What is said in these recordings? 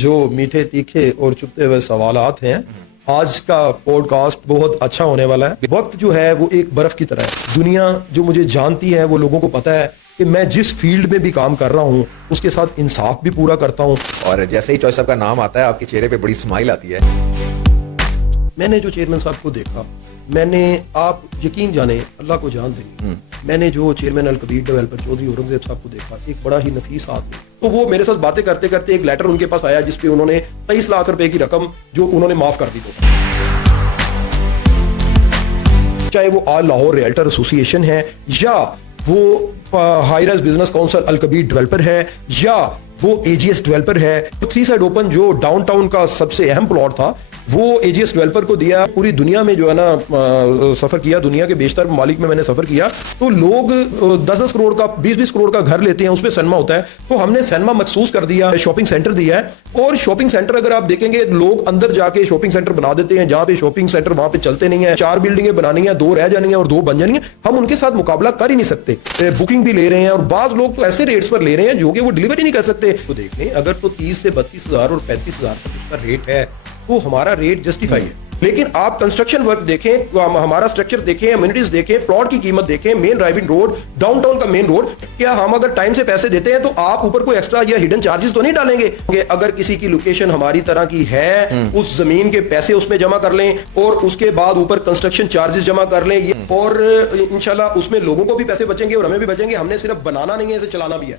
جو میٹھے تیکھے اور چپتے ہوئے سوالات ہیں، آج کا پوڈ کاسٹ بہت اچھا ہونے والا ہے۔ وقت جو ہے وہ ایک برف کی طرح ہے۔ دنیا جو مجھے جانتی ہے وہ لوگوں کو پتا ہے کہ میں جس فیلڈ میں بھی کام کر رہا ہوں اس کے ساتھ انصاف بھی پورا کرتا ہوں۔ اور جیسے ہی چوائس صاحب کا نام آتا ہے آپ کے چہرے پہ بڑی اسمائل آتی ہے۔ میں نے جو چیئرمین صاحب کو دیکھا، میں نے، آپ یقین جانے اللہ کو جان دیں، میں نے جو چیئرمین الکبیر ڈیولپر چودھری اورنگزیب صاحب کو دیکھا، ایک بڑا ہی نفیس آدمی، تو وہ میرے ساتھ باتیں کرتے کرتے ایک لیٹر ان کے پاس آیا جس پہ انہوں نے 23 لاکھ روپے کی رقم جو انہوں نے معاف کر دی تھی۔ چاہے وہ آل لاہور ریئلٹر ایسوسی ایشن ہے، یا وہ high rise business council Alkabir developer ہے، یا وہ اے جی ایس ڈیولپر ہے۔ 3 سائڈ اوپن جو ڈاؤن ٹاؤن کا سب سے اہم پلاٹ تھا وہ اے جی ایس ڈیولپر کو دیا۔ پوری دنیا میں جو ہے نا سفر کیا، دنیا کے بیشتر ممالک میں نے سفر کیا، تو لوگ 10-10 کروڑ کا 20-20 کروڑ کا گھر لیتے ہیں، اس میں سینما ہوتا ہے، تو ہم نے سینما مخصوص کر دیا، شاپنگ سینٹر دیا ہے۔ اور شاپنگ سینٹر اگر آپ دیکھیں گے، لوگ اندر جا کے شاپنگ سینٹر بنا دیتے ہیں، جہاں پہ شاپنگ سینٹر وہاں پہ چلتے نہیں ہیں۔ 4 بلڈنگیں بنانی ہیں، 2 رہ جانی ہیں اور 2 بن جانی ہیں، ہم ان کے ساتھ مقابلہ کر ہی نہیں سکتے۔ بکنگ بھی لے رہے ہیں اور بعض لوگ تو ایسے ریٹس پر لے رہے ہیں جو کہ وہ ڈلیوری نہیں کر سکتے۔ تو دیکھ لیں، اگر تو 30 سے 32 ہزار اور 35 ہزار کا اس کا ریٹ ہے تو ہمارا ریٹ جسٹیفائی ہے۔ لیکن آپ کنسٹرکشن ورک دیکھیں، ہمارا اسٹرکچر دیکھیں، امینٹیز دیکھیں، پلاٹ کی قیمت دیکھیں، main driving road, down town کا مین روڈ، کیا ہم اگر ٹائم سے پیسے دیتے ہیں تو آپ اوپر کوئی ایکسٹرا یا ہڈن چارجز تو نہیں ڈالیں گے کہ اگر کسی کی لوکیشن ہماری طرح کی ہے، اس زمین کے پیسے اس میں جمع کر لیں اور اس کے بعد اوپر کنسٹرکشن چارجز جمع کر لیں، اور انشاءاللہ اس میں لوگوں کو بھی پیسے بچیں گے اور ہمیں بھی بچیں گے۔ ہم نے صرف بنانا نہیں ہے، اسے چلانا بھی ہے۔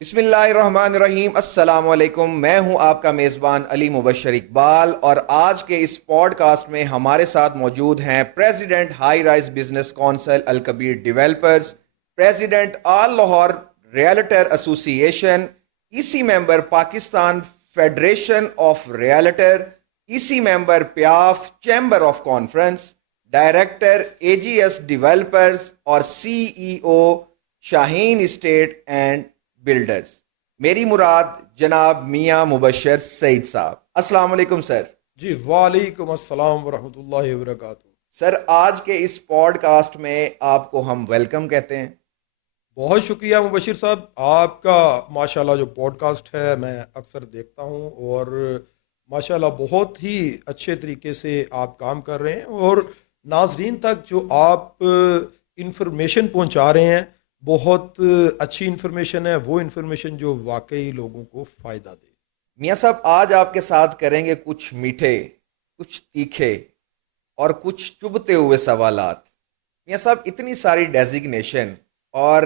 بسم اللہ الرحمن الرحیم، السلام علیکم، میں ہوں آپ کا میزبان علی مبشر اقبال، اور آج کے اس پوڈ کاسٹ میں ہمارے ساتھ موجود ہیں president high rise business council Alkabir developers, president all Lahore realtor association, E C member Pakistan federation of realtor, E C member پیاف chamber of conference, director A G S developers اور C E O Shaheen estate and builders. میری مراد جناب میاں مبشر سعید صاحب۔ السلام علیکم سر۔ جی وعلیکم السلام ورحمۃ اللہ وبرکاتہ۔ سر، آج کے اس پوڈ کاسٹ میں آپ کو ہم ویلکم کہتے ہیں۔ بہت شکریہ مبشر صاحب، آپ کا ماشاءاللہ جو پوڈ کاسٹ ہے میں اکثر دیکھتا ہوں، اور ماشاءاللہ بہت ہی اچھے طریقے سے آپ کام کر رہے ہیں، اور ناظرین تک جو آپ انفارمیشن پہنچا رہے ہیں بہت اچھی انفارمیشن ہے، وہ انفارمیشن جو واقعی لوگوں کو فائدہ دے۔ میاں صاحب، آج آپ کے ساتھ کریں گے کچھ میٹھے، کچھ تیکھے اور کچھ چبھتے ہوئے سوالات۔ میاں صاحب، اتنی ساری ڈیزگنیشن اور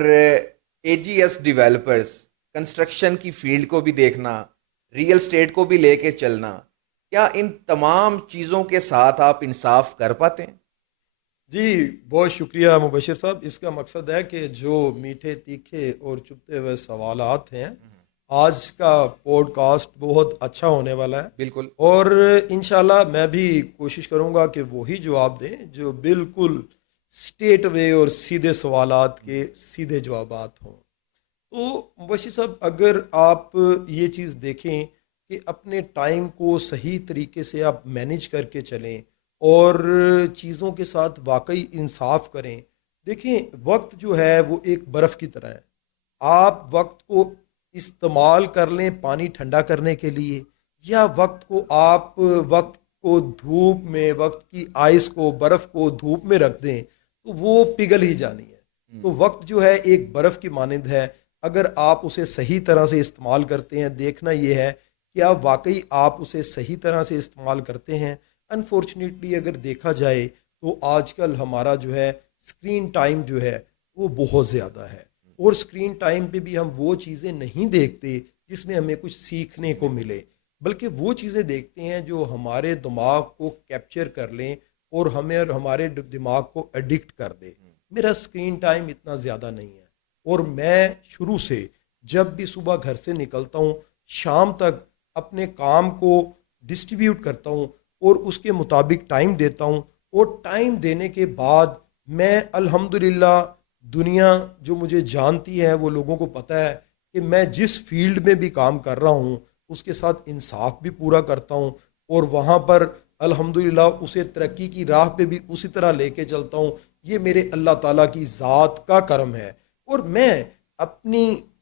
اے جی ایس ڈیولپرز، کنسٹرکشن کی فیلڈ کو بھی دیکھنا، ریئل اسٹیٹ کو بھی لے کے چلنا، کیا ان تمام چیزوں کے ساتھ آپ انصاف کر پاتے ہیں؟ جی بہت شکریہ مبشر صاحب، اس کا مقصد ہے کہ جو میٹھے تیکھے اور چبھتے ہوئے سوالات ہیں، آج کا پوڈ کاسٹ بہت اچھا ہونے والا ہے بالکل، اور انشاءاللہ میں بھی کوشش کروں گا کہ وہی جواب دیں جو بالکل اسٹیٹ وے اور سیدھے سوالات کے سیدھے جوابات ہوں۔ تو مبشر صاحب، اگر آپ یہ چیز دیکھیں کہ اپنے ٹائم کو صحیح طریقے سے آپ مینیج کر کے چلیں اور چیزوں کے ساتھ واقعی انصاف کریں، دیکھیں وقت جو ہے وہ ایک برف کی طرح ہے۔ آپ وقت کو استعمال کر لیں پانی ٹھنڈا کرنے کے لیے، یا وقت کو دھوپ میں، وقت کی آئس کو، برف کو دھوپ میں رکھ دیں تو وہ پگھل ہی جانی ہے۔ تو وقت جو ہے ایک برف کی مانند ہے، اگر آپ اسے صحیح طرح سے استعمال کرتے ہیں، دیکھنا یہ ہے کہ آپ واقعی آپ اسے صحیح طرح سے استعمال کرتے ہیں۔ انفارچونیٹلی اگر دیکھا جائے تو آج کل ہمارا جو ہے اسکرین ٹائم جو ہے وہ بہت زیادہ ہے، اور اسکرین ٹائم پہ بھی ہم وہ چیزیں نہیں دیکھتے جس میں ہمیں کچھ سیکھنے کو ملے، بلکہ وہ چیزیں دیکھتے ہیں جو ہمارے دماغ کو کیپچر کر لیں اور ہمیں اور ہمارے دماغ کو ایڈکٹ کر دے۔ میرا اسکرین ٹائم اتنا زیادہ نہیں ہے، اور میں شروع سے جب بھی صبح گھر سے نکلتا ہوں شام تک اپنے کام کو ڈسٹریبیوٹ کرتا ہوں اور اس کے مطابق ٹائم دیتا ہوں، اور ٹائم دینے کے بعد میں الحمدللہ دنیا جو مجھے جانتی ہے وہ لوگوں کو پتہ ہے کہ میں جس فیلڈ میں بھی کام کر رہا ہوں اس کے ساتھ انصاف بھی پورا کرتا ہوں، اور وہاں پر الحمدللہ اسے ترقی کی راہ پہ بھی اسی طرح لے کے چلتا ہوں۔ یہ میرے اللہ تعالیٰ کی ذات کا کرم ہے، اور میں اپنی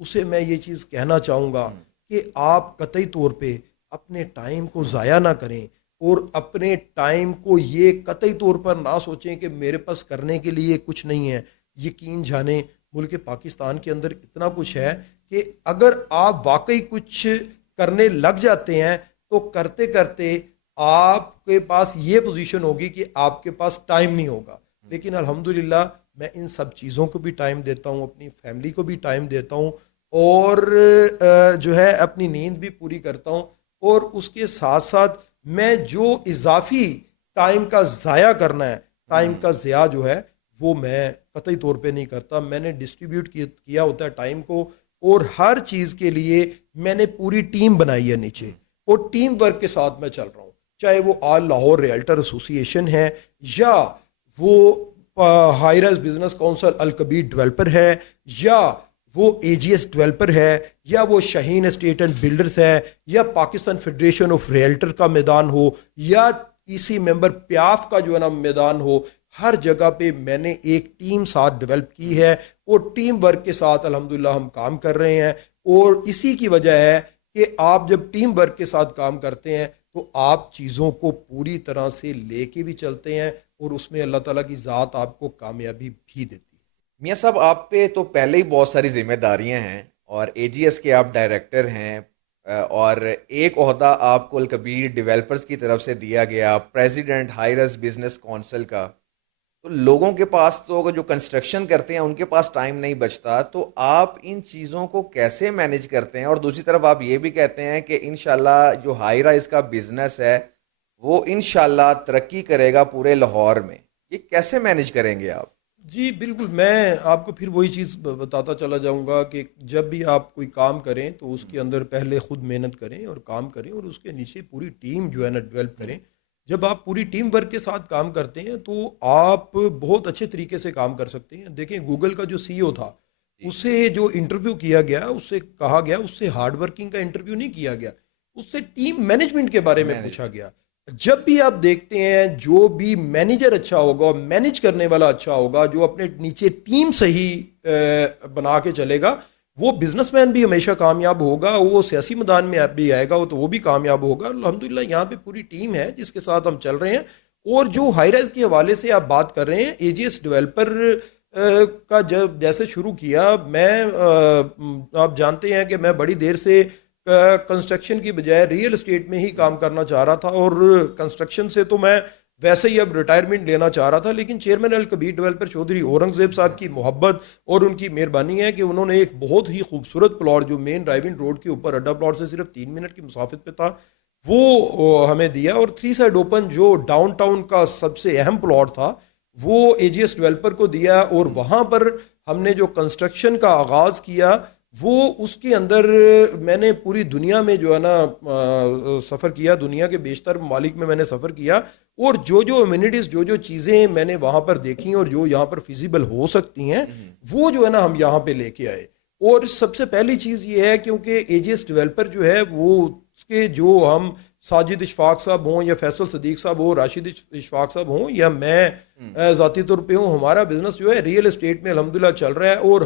اسے میں یہ چیز کہنا چاہوں گا کہ آپ قطعی طور پہ اپنے ٹائم کو ضائع نہ کریں اور اپنے ٹائم کو یہ قطعی طور پر نہ سوچیں کہ میرے پاس کرنے کے لیے کچھ نہیں ہے. یقین جانیں ملک پاکستان کے اندر اتنا کچھ ہے کہ اگر آپ واقعی کچھ کرنے لگ جاتے ہیں تو کرتے کرتے آپ کے پاس یہ پوزیشن ہوگی کہ آپ کے پاس ٹائم نہیں ہوگا. لیکن الحمدللہ میں ان سب چیزوں کو بھی ٹائم دیتا ہوں, اپنی فیملی کو بھی ٹائم دیتا ہوں اور جو ہے اپنی نیند بھی پوری کرتا ہوں. اور اس کے ساتھ ساتھ میں جو اضافی ٹائم کا ضائع کرنا ہے, ٹائم کا ضیاع جو ہے وہ میں قطعی طور پہ نہیں کرتا. میں نے ڈسٹریبیوٹ کیا ہوتا ہے ٹائم کو, اور ہر چیز کے لیے میں نے پوری ٹیم بنائی ہے نیچے, اور ٹیم ورک کے ساتھ میں چل رہا ہوں. چاہے وہ آل لاہور ریئلٹر ایسوسی ایشن ہے, یا وہ high rise business council Alkabir developer ہے, یا وہ اے جی ایس ڈیولپر ہے, یا وہ شاہین اسٹیٹ اینڈ بلڈرز ہے, یا پاکستان فیڈریشن آف ریئلٹر کا میدان ہو, یا ای سی ممبر پیاف کا جو ہے نا میدان ہو. ہر جگہ پہ میں نے ایک ٹیم ساتھ ڈیولپ کی ہے, اور ٹیم ورک کے ساتھ الحمدللہ ہم کام کر رہے ہیں. اور اسی کی وجہ ہے کہ آپ جب ٹیم ورک کے ساتھ کام کرتے ہیں تو آپ چیزوں کو پوری طرح سے لے کے بھی چلتے ہیں, اور اس میں اللہ تعالیٰ کی ذات آپ کو کامیابی بھی دیتی ہے. میاں صاحب آپ پہ تو پہلے ہی بہت ساری ذمہ داریاں ہیں, اور اے جی ایس کے آپ ڈائریکٹر ہیں, اور ایک عہدہ آپ کو الکبیر ڈیولپرز کی طرف سے دیا گیا president high rise business council کا. تو لوگوں کے پاس تو جو کنسٹرکشن کرتے ہیں ان کے پاس ٹائم نہیں بچتا, تو آپ ان چیزوں کو کیسے مینیج کرتے ہیں؟ اور دوسری طرف آپ یہ بھی کہتے ہیں کہ انشاءاللہ جو ہائی رائز کا بزنس ہے وہ انشاءاللہ ترقی کرے گا پورے لاہور میں, یہ کیسے مینیج کریں گے آپ؟ جی بالکل, میں آپ کو پھر وہی چیز بتاتا چلا جاؤں گا کہ جب بھی آپ کوئی کام کریں تو اس کے اندر پہلے خود محنت کریں اور کام کریں, اور اس کے نیچے پوری ٹیم جو ہے نا ڈیولپ کریں. جب آپ پوری ٹیم ورک کے ساتھ کام کرتے ہیں تو آپ بہت اچھے طریقے سے کام کر سکتے ہیں. دیکھیں گوگل کا جو سی او تھا اسے جو انٹرویو کیا گیا, اس سے کہا گیا, اس سے ہارڈ ورکنگ کا انٹرویو نہیں کیا گیا, اس سے ٹیم مینجمنٹ کے بارے میں پوچھا گیا. جب بھی آپ دیکھتے ہیں جو بھی مینیجر اچھا ہوگا, مینیج کرنے والا اچھا ہوگا, جو اپنے نیچے ٹیم صحیح بنا کے چلے گا, وہ بزنس مین بھی ہمیشہ کامیاب ہوگا, وہ سیاسی میدان میں بھی آئے گا تو وہ بھی کامیاب ہوگا. الحمدللہ یہاں پہ پوری ٹیم ہے جس کے ساتھ ہم چل رہے ہیں. اور جو ہائی رائز کے حوالے سے آپ بات کر رہے ہیں, اے جی ایس ڈیولپر کا جب جیسے شروع کیا, میں آپ جانتے ہیں کہ میں بڑی دیر سے کنسٹرکشن کی بجائے ریئل اسٹیٹ میں ہی کام کرنا چاہ رہا تھا, اور کنسٹرکشن سے تو میں ویسے ہی اب ریٹائرمنٹ لینا چاہ رہا تھا. لیکن چیئرمین الکبیر ڈیولپر چودھری اورنگزیب صاحب کی محبت اور ان کی مہربانی ہے کہ انہوں نے ایک بہت ہی خوبصورت پلاٹ جو مین ڈرائیونگ روڈ کے اوپر اڈا پلاٹ سے صرف 3 منٹ کی مسافت پہ تھا وہ ہمیں دیا, اور 3 سائڈ اوپن جو ڈاؤن ٹاؤن کا سب سے اہم پلاٹ تھا وہ اے جی ایس ڈیولپر کو دیا. اور وہاں پر ہم نے جو کنسٹرکشن کا آغاز کیا وہ اس کے اندر میں نے پوری دنیا میں جو ہے نا سفر کیا, دنیا کے بیشتر ممالک میں نے سفر کیا, اور جو امینٹیز جو چیزیں میں نے وہاں پر دیکھی اور جو یہاں پر فیزیبل ہو سکتی ہیں وہ جو ہے نا ہم یہاں پہ لے کے آئے. اور سب سے پہلی چیز یہ ہے کیونکہ اے جی ایس ڈیولپر جو ہے وہ اس کے جو ہم ساجد اشفاق صاحب ہوں یا فیصل صدیق صاحب ہوں, راشد اشفاق صاحب ہوں, یا میں ذاتی طور پہ ہوں, ہمارا بزنس جو ہے ریئل اسٹیٹ میں الحمدللہ چل رہا ہے. اور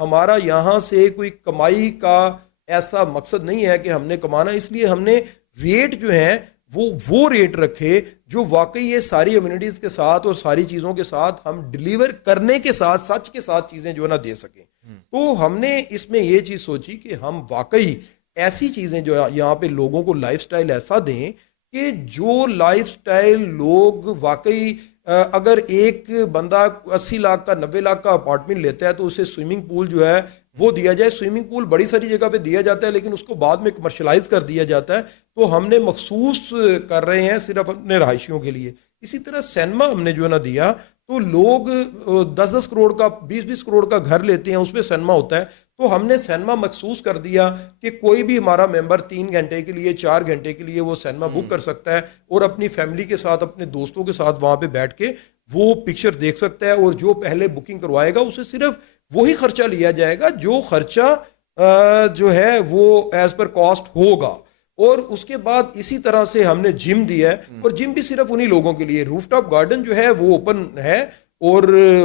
ہمارا یہاں سے کوئی کمائی کا ایسا مقصد نہیں ہے کہ ہم نے کمانا, اس لیے ہم نے ریٹ جو ہیں وہ ریٹ رکھے جو واقعی یہ ساری امیونٹیز کے ساتھ اور ساری چیزوں کے ساتھ ہم ڈیلیور کرنے کے ساتھ سچ کے ساتھ چیزیں جو ہے نا دے سکیں. تو ہم نے اس میں یہ چیز سوچی کہ ہم واقعی ایسی چیزیں جو یہاں پہ لوگوں کو لائف سٹائل ایسا دیں کہ جو لائف سٹائل لوگ واقعی اگر ایک بندہ 80 لاکھ کا 90 لاکھ کا اپارٹمنٹ لیتا ہے تو اسے سوئمنگ پول جو ہے وہ دیا جائے. سوئمنگ پول بڑی ساری جگہ پہ دیا جاتا ہے لیکن اس کو بعد میں کمرشلائز کر دیا جاتا ہے, تو ہم نے مخصوص کر رہے ہیں صرف اپنے رہائشیوں کے لیے. اسی طرح سینما ہم نے جو ہے نا دیا, تو لوگ 10-10 کروڑ کا 20-20 کروڑ کا گھر لیتے ہیں, اس میں سینما ہوتا ہے, تو ہم نے سینما مخصوص کر دیا کہ کوئی بھی ہمارا ممبر 3 گھنٹے کے لیے 4 گھنٹے کے لیے وہ سینما بک کر سکتا ہے اور اپنی فیملی کے ساتھ اپنے دوستوں کے ساتھ وہاں پہ بیٹھ کے وہ پکچر دیکھ سکتا ہے. اور جو پہلے بکنگ کروائے گا اسے صرف وہی خرچہ لیا جائے گا جو خرچہ جو ہے وہ ایز پر کاسٹ ہوگا. اور اس کے بعد اسی طرح سے ہم نے جم دیا ہے, اور جم بھی صرف انہی لوگوں کے لیے. روف ٹاپ گارڈن جو ہے وہ اوپن ہے, اور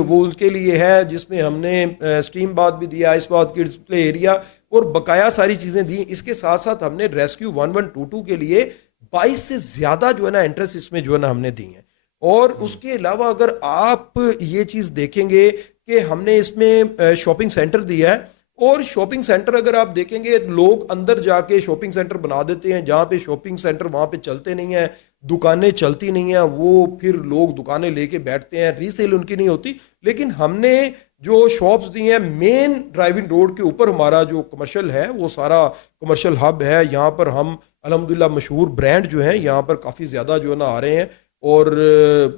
وہ ان کے لیے ہے جس میں ہم نے اسٹریم بات بھی دیا، اس بات کی ڈسپلے ایریا اور بقایا ساری چیزیں دی. اس کے ساتھ ساتھ ہم نے ریسکیو 1122 کے لیے 22 سے زیادہ جو ہے نا انٹرسٹ اس میں جو ہے نا ہم نے دی ہیں. اور اس کے علاوہ اگر آپ یہ چیز دیکھیں گے کہ ہم نے اس میں شاپنگ سینٹر دیا ہے، اور شاپنگ سینٹر اگر آپ دیکھیں گے لوگ اندر جا کے شاپنگ سینٹر بنا دیتے ہیں، جہاں پہ شاپنگ سینٹر وہاں پہ چلتے نہیں ہیں، دکانیں چلتی نہیں ہیں، وہ پھر لوگ دکانیں لے کے بیٹھتے ہیں، ری سیل ان کی نہیں ہوتی. لیکن ہم نے جو شاپس دی ہیں مین ڈرائیونگ روڈ کے اوپر، ہمارا جو کمرشل ہے وہ سارا کمرشل ہب ہے. یہاں پر ہم الحمدللہ مشہور برانڈ جو ہیں یہاں پر کافی زیادہ جو ہے نا آ رہے ہیں، اور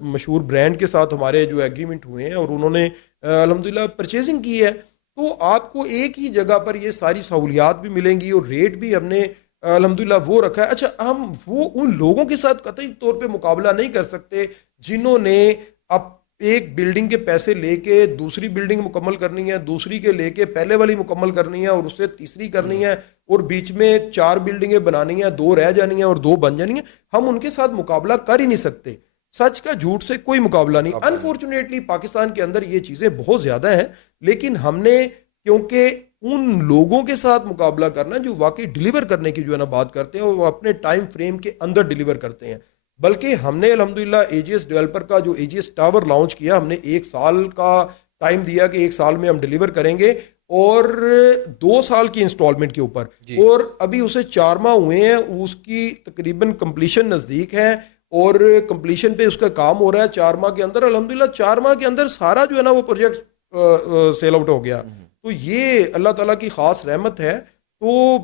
مشہور برانڈ کے ساتھ ہمارے جو ایگریمنٹ ہوئے ہیں اور انہوں نے الحمدللہ پرچیزنگ کی ہے. تو آپ کو ایک ہی جگہ پر یہ ساری سہولیات بھی ملیں گی اور ریٹ بھی ہم نے الحمدللہ وہ رکھا ہے. اچھا، ہم وہ ان لوگوں کے ساتھ قطعی طور پہ مقابلہ نہیں کر سکتے جنہوں نے اب ایک بلڈنگ کے پیسے لے کے دوسری بلڈنگ مکمل کرنی ہے، دوسری کے لے کے پہلے والی مکمل کرنی ہے، اور اس سے تیسری کرنی ہے، اور بیچ میں 4 بلڈنگیں بنانی ہیں، 2 رہ جانی ہیں اور 2 بن جانی ہیں. ہم ان کے ساتھ مقابلہ کر ہی نہیں سکتے. سچ کا جھوٹ سے کوئی مقابلہ نہیں. انفارچونیٹلی پاکستان کے اندر یہ چیزیں بہت زیادہ ہیں، لیکن ہم نے کیونکہ ان لوگوں کے ساتھ مقابلہ کرنا جو واقعی ڈیلیور کرنے کی جو ہے نا بات کرتے ہیں، وہ اپنے ٹائم فریم کے اندر ڈیلیور کرتے ہیں. بلکہ ہم نے الحمدللہ اے جی ایس ڈیولپر کا جو اے جی ایس ٹاور لانچ کیا، ہم نے 1 سال کا ٹائم دیا کہ 1 سال میں ہم ڈیلیور کریں گے، اور 2 سال کی انسٹالمنٹ کے اوپر. اور ابھی اسے 4 ماہ ہوئے ہیں، اس کی تقریباً کمپلیشن نزدیک ہے، اور کمپلیشن پہ اس کا کام ہو رہا ہے 4 ماہ کے اندر. الحمدللہ 4 ماہ کے اندر سارا جو ہے نا وہ پروجیکٹ سیل آؤٹ ہو گیا. تو یہ اللہ تعالیٰ کی خاص رحمت ہے. تو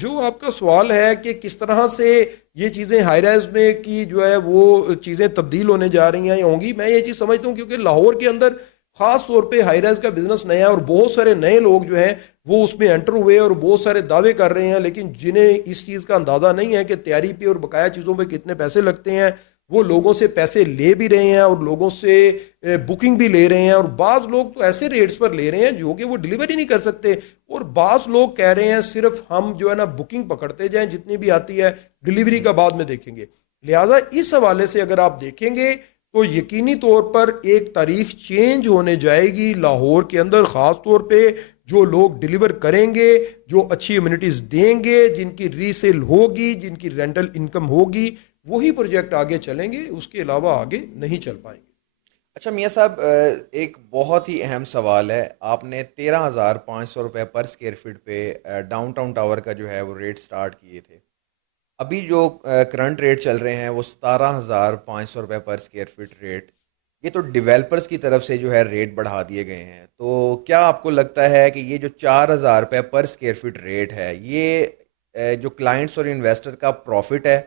جو آپ کا سوال ہے کہ کس طرح سے یہ چیزیں ہائی رائز میں کی جو ہے وہ چیزیں تبدیل ہونے جا رہی ہیں ہوں گی، میں یہ چیز سمجھتا ہوں کیونکہ لاہور کے اندر خاص طور پہ ہائی رائز کا بزنس نیا ہے، اور بہت سارے نئے لوگ جو ہیں وہ اس میں انٹر ہوئے اور بہت سارے دعوے کر رہے ہیں، لیکن جنہیں اس چیز کا اندازہ نہیں ہے کہ تیاری پہ اور بقایا چیزوں پہ کتنے پیسے لگتے ہیں. وہ لوگوں سے پیسے لے بھی رہے ہیں اور لوگوں سے بکنگ بھی لے رہے ہیں، اور بعض لوگ تو ایسے ریٹس پر لے رہے ہیں جو کہ وہ ڈیلیوری نہیں کر سکتے، اور بعض لوگ کہہ رہے ہیں صرف ہم جو ہے نا بکنگ پکڑتے جائیں جتنی بھی آتی ہے، ڈیلیوری کا بعد میں دیکھیں گے. لہٰذا اس حوالے سے اگر آپ دیکھیں گے تو یقینی طور پر ایک تاریخ چینج ہونے جائے گی لاہور کے اندر. خاص طور پہ جو لوگ ڈیلیور کریں گے، جو اچھی امینٹیز دیں گے، جن کی ری سیل ہوگی، جن کی رینٹل انکم ہوگی، وہی پروجیکٹ آگے چلیں گے، اس کے علاوہ آگے نہیں چل پائیں گے. اچھا میاں صاحب، ایک بہت ہی اہم سوال ہے. آپ نے 13,500 روپے پر اسکوائر فٹ پہ ڈاؤن ٹاؤن ٹاور کا جو ہے وہ ریٹ سٹارٹ کیے تھے. ابھی جو کرنٹ ریٹ چل رہے ہیں وہ 17,500 روپے پر اسکوائر فٹ ریٹ. یہ تو ڈیولپرز کی طرف سے جو ہے ریٹ بڑھا دیے گئے ہیں. تو کیا آپ کو لگتا ہے کہ یہ جو 4,000 روپے پر اسکوائر فٹ ریٹ ہے، یہ جو کلائنٹس اور انویسٹر کا پروفٹ ہے،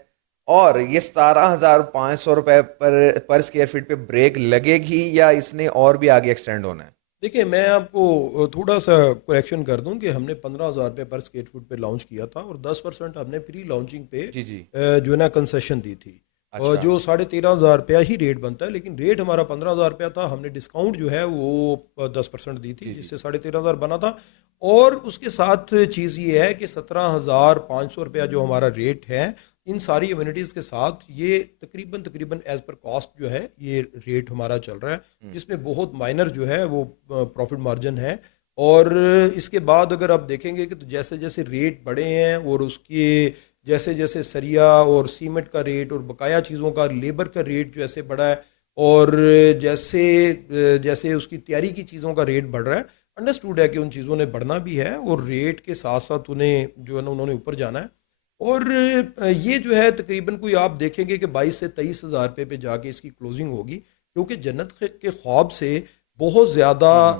اور یہ 17,500 روپے پر اسکوائر فٹ پہ بریک لگے گی یا اس نے اور بھی آگے ایکسٹینڈ ہونا ہے؟ دیکھیں، میں آپ کو تھوڑا سا کریکشن کر دوں کہ ہم نے 15,000 روپے پر اسکوائر فٹ پہ لانچ کیا تھا، اور 10% ہم نے پری لانچنگ پہ جی جو ہے نا کنسیشن دی تھی، اور اچھا. جو 13,500 روپیہ ہی ریٹ بنتا ہے، لیکن ریٹ ہمارا 15,000 روپیہ تھا. ہم نے ڈسکاؤنٹ جو ہے وہ 10% دی تھی، جس سے 13,500 بنا تھا. اور اس کے ساتھ چیز یہ ہے کہ 17,500 روپیہ جو ہمارا ریٹ ہے، ان ساری امینٹیز کے ساتھ یہ تقریباً ایز پر کاسٹ جو ہے یہ ریٹ ہمارا چل رہا ہے، جس میں بہت مائنر جو ہے وہ پروفٹ مارجن ہے. اور اس کے بعد اگر آپ دیکھیں گے کہ تو جیسے جیسے ریٹ بڑھے ہیں، اور اس کے جیسے جیسے سریا اور سیمنٹ کا ریٹ اور بقایا چیزوں کا لیبر کا ریٹ جو ایسے بڑھا ہے، اور جیسے جیسے اس کی تیاری کی چیزوں کا ریٹ بڑھ رہا ہے، انڈرسٹوڈ ہے کہ ان چیزوں نے بڑھنا بھی ہے، اور ریٹ کے ساتھ ساتھ انہیں جو ہے نا انہوں نے اوپر جانا ہے. اور یہ جو ہے تقریباً کوئی آپ دیکھیں گے کہ 22 سے 23,000 روپے پہ جا کے اس کی کلوزنگ ہوگی، کیونکہ جنت کے خواب سے بہت زیادہ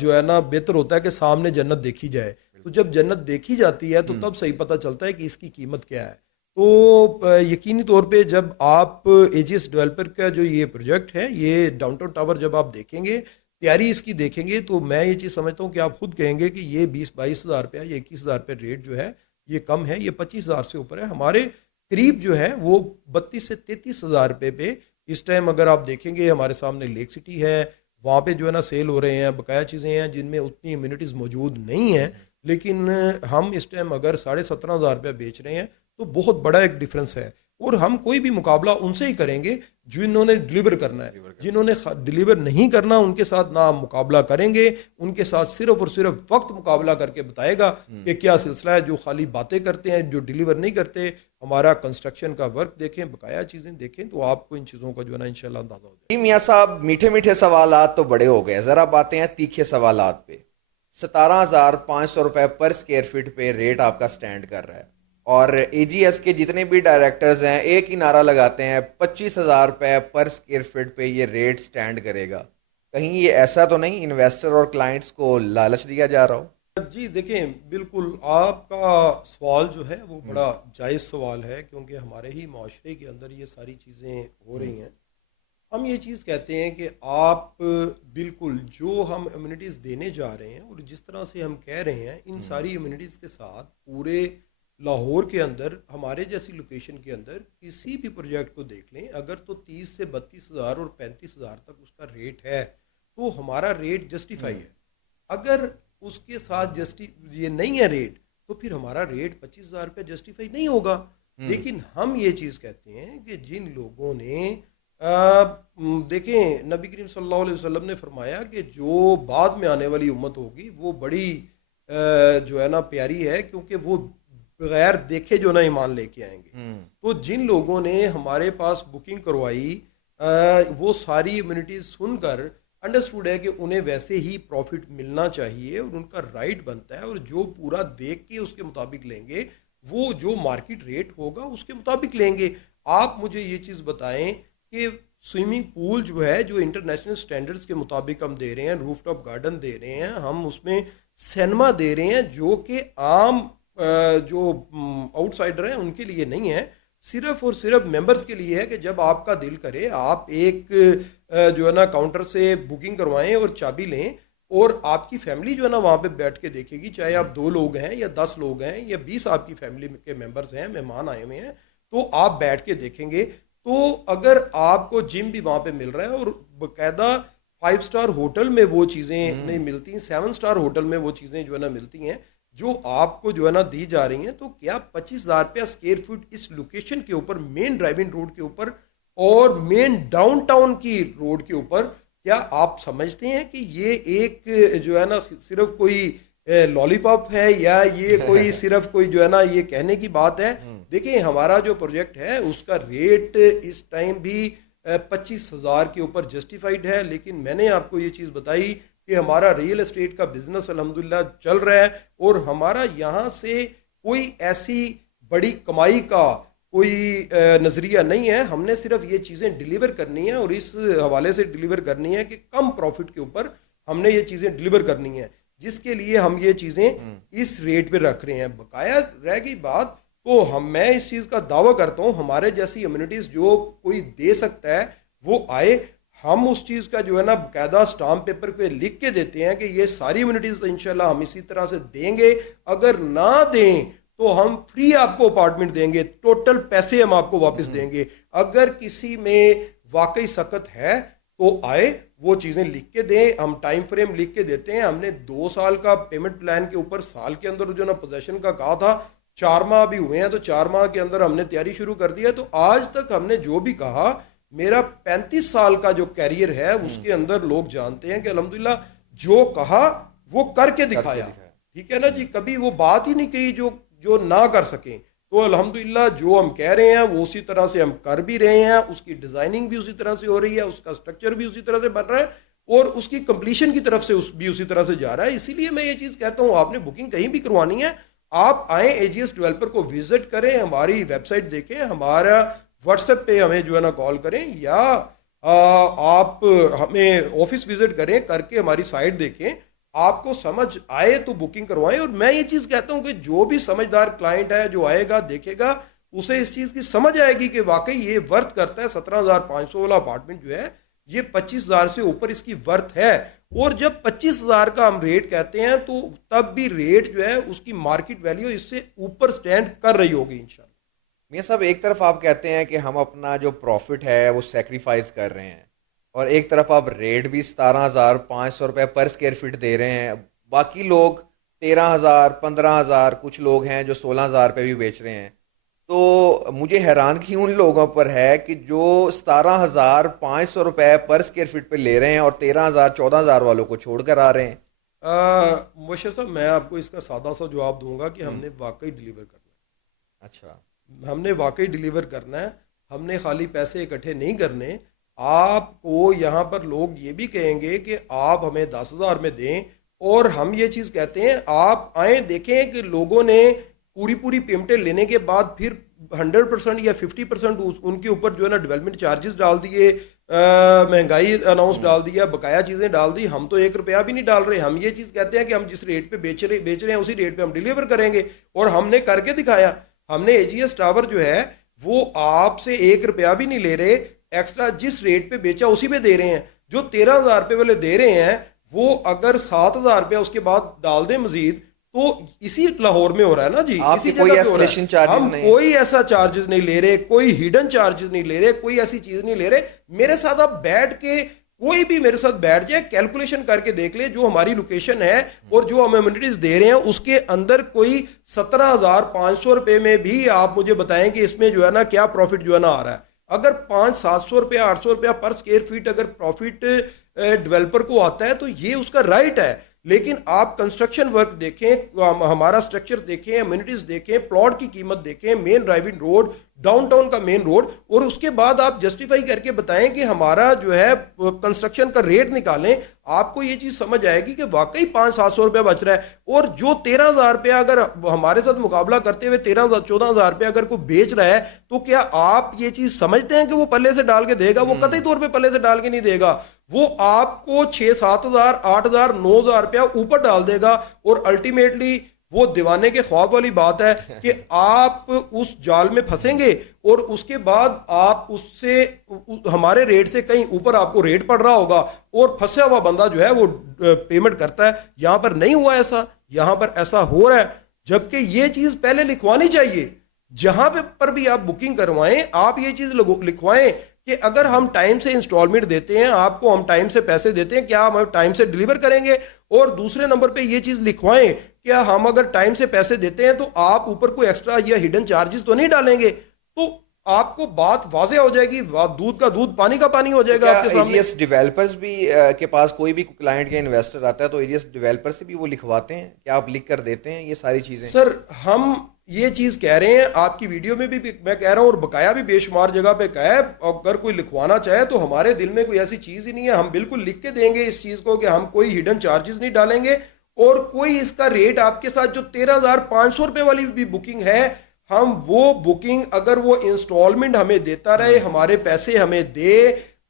جو ہے نا بہتر ہوتا ہے کہ سامنے جنت دیکھی جائے. تو جب جنت دیکھی جاتی ہے تو تب صحیح پتہ چلتا ہے کہ اس کی قیمت کیا ہے. تو یقینی طور پہ جب آپ اے جی ایس ڈیولپر کا جو یہ پروجیکٹ ہے، یہ ڈاؤن ٹاؤن ٹاور جب آپ دیکھیں گے، تیاری اس کی دیکھیں گے، تو میں یہ چیز سمجھتا ہوں کہ آپ خود کہیں گے کہ یہ 20-22,000 روپیہ یا 21,000 روپے ریٹ جو ہے یہ کم ہے، یہ 25,000 سے اوپر ہے. ہمارے قریب جو ہے وہ 32 سے 33,000 روپے پہ اس ٹائم اگر آپ دیکھیں گے، ہمارے سامنے لیک سٹی ہے، وہاں پہ جو ہے نا سیل ہو رہے ہیں. بقایا چیزیں ہیں جن میں اتنی امینٹیز موجود نہیں ہیں، لیکن ہم اس ٹائم اگر 17,500 روپیہ بیچ رہے ہیں تو بہت بڑا ایک ڈفرنس ہے. اور ہم کوئی بھی مقابلہ ان سے ہی کریں گے جنہوں نے ڈلیور کرنا ہے. جنہوں نے ڈلیور نہیں کرنا ان کے ساتھ نہ ہم مقابلہ کریں گے. ان کے ساتھ صرف اور صرف وقت مقابلہ کر کے بتائے گا کہ کیا سلسلہ ہے. جو خالی باتیں کرتے ہیں, جو ڈلیور نہیں کرتے, ہمارا کنسٹرکشن کا ورک دیکھیں, بقایا چیزیں دیکھیں, تو آپ کو ان چیزوں کا جو ہے نا انشاءاللہ اندازہ ہو جائے. میاں صاحب, میٹھے میٹھے سوالات تو بڑے ہو گئے, ذرا باتیں ہیں تیکھے سوالات پہ. 17,500 روپے پر اسکوائر فٹ پہ ریٹ آپ کا سٹینڈ کر رہا ہے, اور اے جی ایس کے جتنے بھی ڈائریکٹرز ہیں ایک ہی نعرہ لگاتے ہیں 25,000 روپے پر اسکوائر فٹ پہ یہ ریٹ سٹینڈ کرے گا. کہیں یہ ایسا تو نہیں انویسٹر اور کلائنٹس کو لالچ دیا جا رہا ہو؟ جی دیکھیں, بالکل آپ کا سوال جو ہے وہ بڑا جائز سوال ہے, کیونکہ ہمارے ہی معاشرے کے اندر یہ ساری چیزیں ہو رہی ہیں. ہم یہ چیز کہتے ہیں کہ آپ بالکل جو ہم امیونٹیز دینے جا رہے ہیں اور جس طرح سے ہم کہہ رہے ہیں, ان ساری امیونٹیز کے ساتھ پورے لاہور کے اندر ہمارے جیسی لوکیشن کے اندر کسی بھی پروجیکٹ کو دیکھ لیں, اگر تو 30 سے 32,000 اور 35,000 تک اس کا ریٹ ہے تو ہمارا ریٹ جسٹیفائی ہے. اگر اس کے ساتھ یہ نہیں ہے ریٹ, تو پھر ہمارا ریٹ 25,000 روپے جسٹیفائی نہیں ہوگا. لیکن ہم یہ چیز کہتے ہیں کہ جن لوگوں نے دیکھیں, نبی کریم صلی اللہ علیہ وسلم نے فرمایا کہ جو بعد میں آنے والی امت ہوگی وہ بڑی جو ہے نا پیاری ہے, کیونکہ وہ بغیر دیکھے جو نا ایمان لے کے آئیں گے. تو جن لوگوں نے ہمارے پاس بکنگ کروائی, وہ ساری امیونٹیز سن کر انڈرسٹوڈ ہے کہ انہیں ویسے ہی پروفٹ ملنا چاہیے اور ان کا رائٹ بنتا ہے, اور جو پورا دیکھ کے اس کے مطابق لیں گے وہ جو مارکیٹ ریٹ ہوگا اس کے مطابق لیں گے. آپ مجھے یہ چیز بتائیں کہ سوئمنگ پول جو ہے, جو انٹرنیشنل سٹینڈرڈز کے مطابق ہم دے رہے ہیں, روف ٹاپ گارڈن دے رہے ہیں, ہم اس میں سینما دے رہے ہیں, جو کہ عام جو آؤٹ سائڈر ہیں ان کے لیے نہیں ہے, صرف اور صرف ممبرز کے لیے ہے کہ جب آپ کا دل کرے آپ ایک جو ہے نا کاؤنٹر سے بکنگ کروائیں اور چابی لیں, اور آپ کی فیملی جو ہے نا وہاں پہ بیٹھ کے دیکھے گی, چاہے آپ 2 لوگ ہیں یا 10 لوگ ہیں یا 20 آپ کی فیملی کے ممبرز ہیں, مہمان آئے ہوئے ہیں, تو آپ بیٹھ کے دیکھیں گے. تو اگر آپ کو جم بھی وہاں پہ مل رہا ہے اور باقاعدہ 5 سٹار ہوٹل میں وہ چیزیں نہیں ملتی, 7 سٹار ہوٹل میں وہ چیزیں جو ہے نا ملتی ہیں جو آپ کو جو ہے نا دی جا رہی ہیں, تو کیا 25,000 روپیہ اسکوائر فٹ اس لوکیشن کے اوپر, مین ڈرائیونگ روڈ کے اوپر اور مین ڈاؤن ٹاؤن کی روڈ کے اوپر, کیا آپ سمجھتے ہیں کہ یہ ایک جو ہے نا صرف کوئی لالی پاپ ہے یا یہ کوئی صرف کوئی جو ہے نا یہ کہنے کی بات ہے؟ دیکھیں, ہمارا جو پروجیکٹ ہے اس کا ریٹ اس ٹائم بھی 25,000 کے اوپر جسٹیفائڈ ہے, لیکن میں نے آپ کو یہ چیز بتائی کہ ہمارا ریئل اسٹیٹ کا بزنس الحمدللہ چل رہا ہے, اور ہمارا یہاں سے کوئی ایسی بڑی کمائی کا کوئی نظریہ نہیں ہے. ہم نے صرف یہ چیزیں ڈیلیور کرنی ہیں, اور اس حوالے سے ڈیلیور کرنی ہے کہ کم پروفٹ کے اوپر ہم نے یہ چیزیں ڈیلیور کرنی ہیں, جس کے لیے ہم یہ چیزیں اس ریٹ پہ رکھ رہے ہیں. بقایا رہ گئی بات, تو میں اس چیز کا دعویٰ کرتا ہوں ہمارے جیسی امیونٹیز جو کوئی دے سکتا ہے وہ آئے. ہم اس چیز کا جو ہے نا باقاعدہ اسٹامپ پیپر پہ لکھ کے دیتے ہیں کہ یہ ساری امیونٹیز انشاءاللہ ہم اسی طرح سے دیں گے. اگر نہ دیں تو ہم فری آپ کو اپارٹمنٹ دیں گے, ٹوٹل پیسے ہم آپ کو واپس دیں گے. اگر کسی میں واقعی سخت ہے تو آئے, وہ چیزیں لکھ کے دیں, ہم ٹائم فریم لکھ کے دیتے ہیں. ہم نے 2 سال کا پیمنٹ پلان کے اوپر سال کے اندر جو نا پوزیشن کا کہا تھا, 4 ماہ بھی ہوئے ہیں, تو 4 ماہ کے اندر ہم نے تیاری شروع کر دی ہے. تو آج تک ہم نے جو بھی کہا, میرا 35 سال کا جو کیریئر ہے اس کے اندر لوگ جانتے ہیں کہ الحمدللہ جو کہا وہ کر کے دکھایا. ٹھیک ہے نا جی, کبھی وہ بات ہی نہیں کہی جو نہ کر سکیں. تو الحمدللہ جو ہم کہہ رہے ہیں وہ اسی طرح سے ہم کر بھی رہے ہیں, اس کی ڈیزائننگ بھی اسی طرح سے ہو رہی ہے, اس کا سٹرکچر بھی اسی طرح سے بن رہا ہے, اور اس کی کمپلیشن کی طرف سے بھی اسی طرح سے جا رہا ہے. اسی لیے میں یہ چیز کہتا ہوں, آپ نے بکنگ کہیں بھی کروانی ہے, آپ آئیں اے جی ایس ڈیولپر کو وزٹ کریں, ہماری ویب سائٹ دیکھیں, ہمارا واٹس ایپ پہ ہمیں جو ہے نا کال کریں, یا آپ ہمیں آفس وزٹ کریں, کر کے ہماری سائٹ دیکھیں, آپ کو سمجھ آئے تو بکنگ کروائیں. اور میں یہ چیز کہتا ہوں کہ جو بھی سمجھدار کلائنٹ ہے جو آئے گا دیکھے گا, اسے اس چیز کی سمجھ آئے گی کہ واقعی یہ ورتھ کرتا ہے. 17,500 والا اپارٹمنٹ جو ہے یہ 25,000 سے اوپر اس کی ورتھ ہے. اور جب 25,000 کا ہم ریٹ کہتے ہیں تو تب بھی ریٹ جو ہے اس کی مارکیٹ ویلیو اس سے اوپر سٹینڈ کر رہی ہوگی انشاءاللہ. میاں صاحب, ایک طرف آپ کہتے ہیں کہ ہم اپنا جو پروفٹ ہے وہ سیکریفائز کر رہے ہیں, اور ایک طرف آپ ریٹ بھی 17,500 روپے پر اسکوائر فٹ دے رہے ہیں. باقی لوگ 13,000 15,000, کچھ لوگ ہیں جو 16,000 پہ بھی بیچ رہے ہیں. تو مجھے حیرانگی ان لوگوں پر ہے کہ جو 17,500 روپے پر اسکوائر فٹ پہ لے رہے ہیں اور 13,000 14,000 والوں کو چھوڑ کر آ رہے ہیں. مبشر صاحب میں آپ کو اس کا سادہ سا جواب دوں گا کہ ہم نے واقعی ڈیلیور کرنا ہے. اچھا, ہم نے واقعی ڈیلیور کرنا ہے. ہم نے خالی پیسے اکٹھے نہیں کرنے. آپ کو یہاں پر لوگ یہ بھی کہیں گے کہ آپ ہمیں 10,000 میں دیں, اور ہم یہ چیز کہتے ہیں آپ آئیں دیکھیں کہ لوگوں نے پوری پیمنٹیں لینے کے بعد پھر 100% یا 50% ان کے اوپر جو ہے نا ڈیولپمنٹ چارجز ڈال دیے, مہنگائی اناؤنس ڈال دیا, بقایا چیزیں ڈال دی. ہم تو 1 روپیہ بھی نہیں ڈال رہے. ہم یہ چیز کہتے ہیں کہ ہم جس ریٹ پہ بیچ رہے ہیں اسی ریٹ پہ ہم ڈیلیور کریں گے, اور ہم نے کر کے دکھایا. ہم نے AGS ٹاور جو ہے وہ آپ سے 1 روپیہ بھی نہیں لے رہے, ایکسٹرا جس ریٹ پہ بیچا اسی پہ دے رہے ہیں. جو 13,000 روپے والے دے رہے ہیں وہ اگر 7,000 روپیہ اس کے بعد ڈال دیں مزید, تو اسی لاہور میں ہو رہا ہے نا جی, اسی کوئی جگہ پہ ہو رہا ایسکیلیشن ہے. چارجز ہم نہیں, کوئی ایسا چارجز نہیں لے رہے, کوئی ہڈن چارجز نہیں لے رہے, کوئی ایسی چیز نہیں لے رہے. میرے ساتھ آپ بیٹھ کے کوئی بھی میرے ساتھ بیٹھ جائے, کیلکولیشن کر کے دیکھ لیں جو ہماری لوکیشن ہے اور جو ہم امینٹیز دے رہے ہیں اس کے اندر کوئی 17,500 روپے میں بھی آپ مجھے بتائیں کہ اس میں جو ہے نا کیا پروفٹ جو ہے نا آ رہا ہے. اگر 500-700 روپیہ 800 روپیہ پر اسکوائر فٹ اگر پروفٹ ڈیولپر کو آتا ہے تو یہ اس کا رائٹ ہے. لیکن آپ کنسٹرکشن ورک دیکھیں, ہمارا اسٹرکچر دیکھیں, امینٹیز دیکھیں, پلاٹ کی قیمت دیکھیں, main driving road, down town کا مین روڈ, اور اس کے بعد آپ جسٹیفائی کر کے بتائیں کہ ہمارا جو ہے کنسٹرکشن کا ریٹ نکالیں. آپ کو یہ چیز سمجھ آئے گی کہ واقعی 500-700 روپے بچ رہا ہے. اور جو 13,000 روپیہ اگر ہمارے ساتھ مقابلہ کرتے ہوئے 13,000-14,000 روپے اگر کوئی بیچ رہا ہے, تو کیا آپ یہ چیز سمجھتے ہیں کہ وہ پلے سے ڈال کے دے گا؟ وہ قطعی طور پہ پلے سے ڈال کے نہیں دے گا. وہ آپ کو 6,000-7,000 8,000 9,000 روپیہ اوپر ڈال دے گا. اور الٹیمیٹلی وہ دیوانے کے خواب والی بات ہے کہ آپ اس جال میں پھنسیں گے اور اس کے بعد آپ اس سے ہمارے ریٹ سے کہیں اوپر آپ کو ریٹ پڑ رہا ہوگا اور پھنسا ہوا بندہ جو ہے وہ پیمنٹ کرتا ہے. یہاں پر نہیں ہوا ایسا, یہاں پر ایسا ہو رہا ہے. جبکہ یہ چیز پہلے لکھوانی چاہیے. جہاں پر بھی آپ بکنگ کروائیں آپ یہ چیز لکھوائیں کہ اگر ہم ٹائم سے انسٹالمنٹ دیتے ہیں, آپ کو ہم ٹائم سے پیسے دیتے ہیں, کیا ہم ٹائم سے ڈیلیور کریں گے. اور دوسرے نمبر پہ یہ چیز لکھوائیں کیا ہم اگر ٹائم سے پیسے دیتے ہیں تو آپ اوپر کوئی ایکسٹرا یا ہڈن چارجز تو نہیں ڈالیں گے. تو آپ کو بات واضح ہو جائے گی, دودھ کا دودھ پانی کا پانی ہو جائے گا آپ کے سامنے. AGS ڈیولپرز بھی کے پاس کوئی بھی کلائنٹ یا انویسٹر آتا ہے تو AGS ڈیولپر سے بھی وہ لکھواتے ہیں, کیا آپ لکھ کر دیتے ہیں یہ ساری چیزیں؟ سر ہم یہ چیز کہہ رہے ہیں, آپ کی ویڈیو میں بھی میں کہہ رہا ہوں اور بقایا بھی بے شمار جگہ پہ کہا ہے, اگر کوئی لکھوانا چاہے تو ہمارے دل میں کوئی ایسی چیز ہی نہیں ہے. ہم بالکل لکھ کے دیں گے اس چیز کو کہ ہم کوئی ہڈن چارجز نہیں ڈالیں گے, اور کوئی اس کا ریٹ آپ کے ساتھ جو 13,500 روپے والی بھی بکنگ ہے, ہم وہ بکنگ اگر وہ انسٹالمنٹ ہمیں دیتا رہے, ہمارے پیسے ہمیں دے,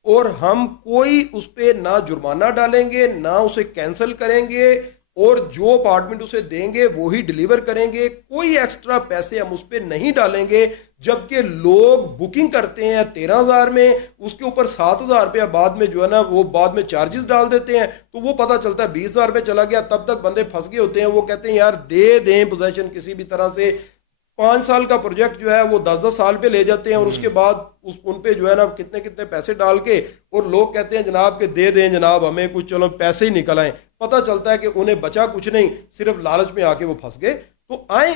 اور ہم کوئی اس پہ نہ جرمانہ ڈالیں گے نہ اسے کینسل کریں گے, اور جو اپارٹمنٹ اسے دیں گے وہی ڈیلیور کریں گے. کوئی ایکسٹرا پیسے ہم اس پہ نہیں ڈالیں گے. جبکہ لوگ بکنگ کرتے ہیں 13,000 میں, اس کے اوپر 7,000 روپیہ بعد میں جو ہے نا وہ بعد میں چارجز ڈال دیتے ہیں, تو وہ پتہ چلتا ہے 20,000 میں چلا گیا. تب تک بندے پھنس گئے ہوتے ہیں. وہ کہتے ہیں یار دے دیں پوزیشن کسی بھی طرح سے. 5 سال کا پروجیکٹ جو ہے وہ 10-10 سال پہ لے جاتے ہیں, اور اس کے بعد ان پہ جو ہے نا کتنے پیسے ڈال کے, اور لوگ کہتے ہیں جناب کہ دے دیں جناب ہمیں کچھ, چلو پیسے ہی نکل آئیں. پتہ چلتا ہے کہ انہیں بچا کچھ نہیں, صرف لالچ میں آ کے وہ پھنس گئے. تو آئیں,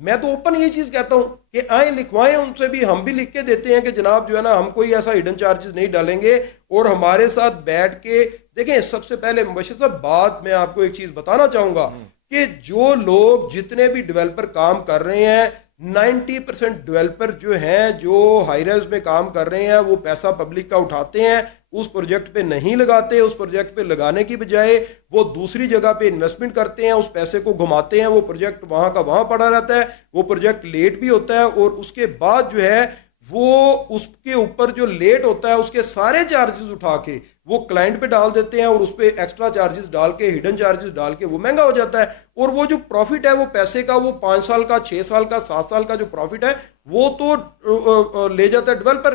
میں تو اوپن یہ چیز کہتا ہوں کہ آئیں لکھوائیں ان سے بھی. ہم بھی لکھ کے دیتے ہیں کہ جناب جو ہے نا ہم کوئی ایسا ہڈن چارجز نہیں ڈالیں گے, اور ہمارے ساتھ بیٹھ کے دیکھیں. سب سے پہلے مبشر صاحب بات میں آپ کو ایک چیز بتانا چاہوں گا کہ جو لوگ جتنے بھی ڈیولپر کام کر رہے ہیں, 90% ڈیولپر جو ہیں جو ہائی رائز میں کام کر رہے ہیں, وہ پیسہ پبلک کا اٹھاتے ہیں, اس پروجیکٹ پہ نہیں لگاتے. اس پروجیکٹ پہ لگانے کی بجائے وہ دوسری جگہ پہ انویسٹمنٹ کرتے ہیں, اس پیسے کو گھماتے ہیں. وہ پروجیکٹ وہاں کا وہاں پڑا رہتا ہے, وہ پروجیکٹ لیٹ بھی ہوتا ہے, اور اس کے بعد جو ہے وہ اس کے اوپر جو لیٹ ہوتا ہے اس کے سارے چارجز اٹھا کے وہ کلائنٹ پہ ڈال دیتے ہیں, اور اس پہ ایکسٹرا چارجز ڈال کے, ہڈن چارجز ڈال کے وہ مہنگا ہو جاتا ہے. اور وہ جو پروفٹ ہے وہ پیسے کا, وہ 5 سال کا 6 سال کا 7 سال کا جو پروفٹ ہے وہ تو لے جاتا ہے ڈیولپر.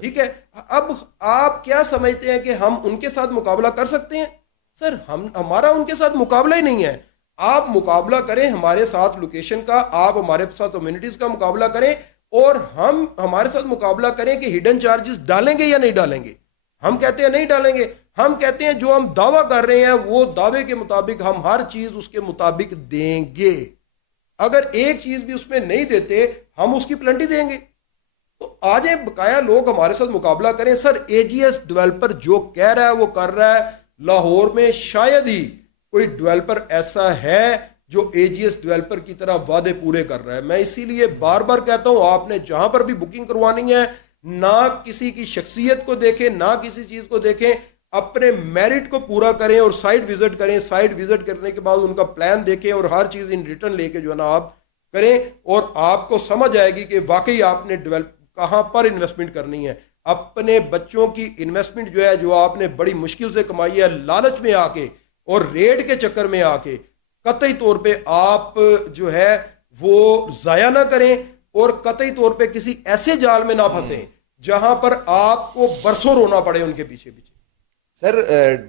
ٹھیک ہے, اب آپ کیا سمجھتے ہیں کہ ہم ان کے ساتھ مقابلہ کر سکتے ہیں؟ سر ہمارا ان کے ساتھ مقابلہ ہی نہیں ہے. آپ مقابلہ کریں ہمارے ساتھ لوکیشن کا, آپ ہمارے ساتھ کمیونٹیز کا مقابلہ کریں, اور ہم ہمارے ساتھ مقابلہ کریں کہ ہڈن چارجز ڈالیں گے یا نہیں ڈالیں گے. ہم کہتے ہیں نہیں ڈالیں گے. ہم کہتے ہیں جو ہم دعویٰ کر رہے ہیں وہ دعوے کے مطابق ہم ہر چیز اس کے مطابق دیں گے. اگر ایک چیز بھی اس میں نہیں دیتے ہم اس کی پلنٹی دیں گے. تو آ جائیں بقایا لوگ ہمارے ساتھ مقابلہ کریں. سر اے جی ایس ڈیولپر جو کہہ رہا ہے وہ کر رہا ہے. لاہور میں شاید ہی کوئی ڈیولپر ایسا ہے جو اے جی ایس ڈیولپر کی طرح وعدے پورے کر رہا ہے. میں اسی لیے بار بار کہتا ہوں آپ نے جہاں پر بھی بکنگ کروانی ہے نہ کسی کی شخصیت کو دیکھیں نہ کسی چیز کو دیکھیں, اپنے میرٹ کو پورا کریں اور سائٹ وزٹ کریں. سائٹ وزٹ کرنے کے بعد ان کا پلان دیکھیں اور ہر چیز ان ریٹرن لے کے جو ہے نا آپ کریں, اور آپ کو سمجھ آئے گی کہ واقعی آپ نے کہاں پر انویسٹمنٹ کرنی ہے. اپنے بچوں کی انویسٹمنٹ جو ہے جو آپ نے بڑی مشکل سے کمائی ہے لالچ میں آ کے اور ریٹ کے چکر میں آ کے قطعی طور پہ آپ جو ہے وہ ضائع نہ کریں اور قطعی طور پہ کسی ایسے جال میں نہ پھنسیں جہاں پر آپ کو برسوں رونا پڑے ان کے پیچھے پیچھے. سر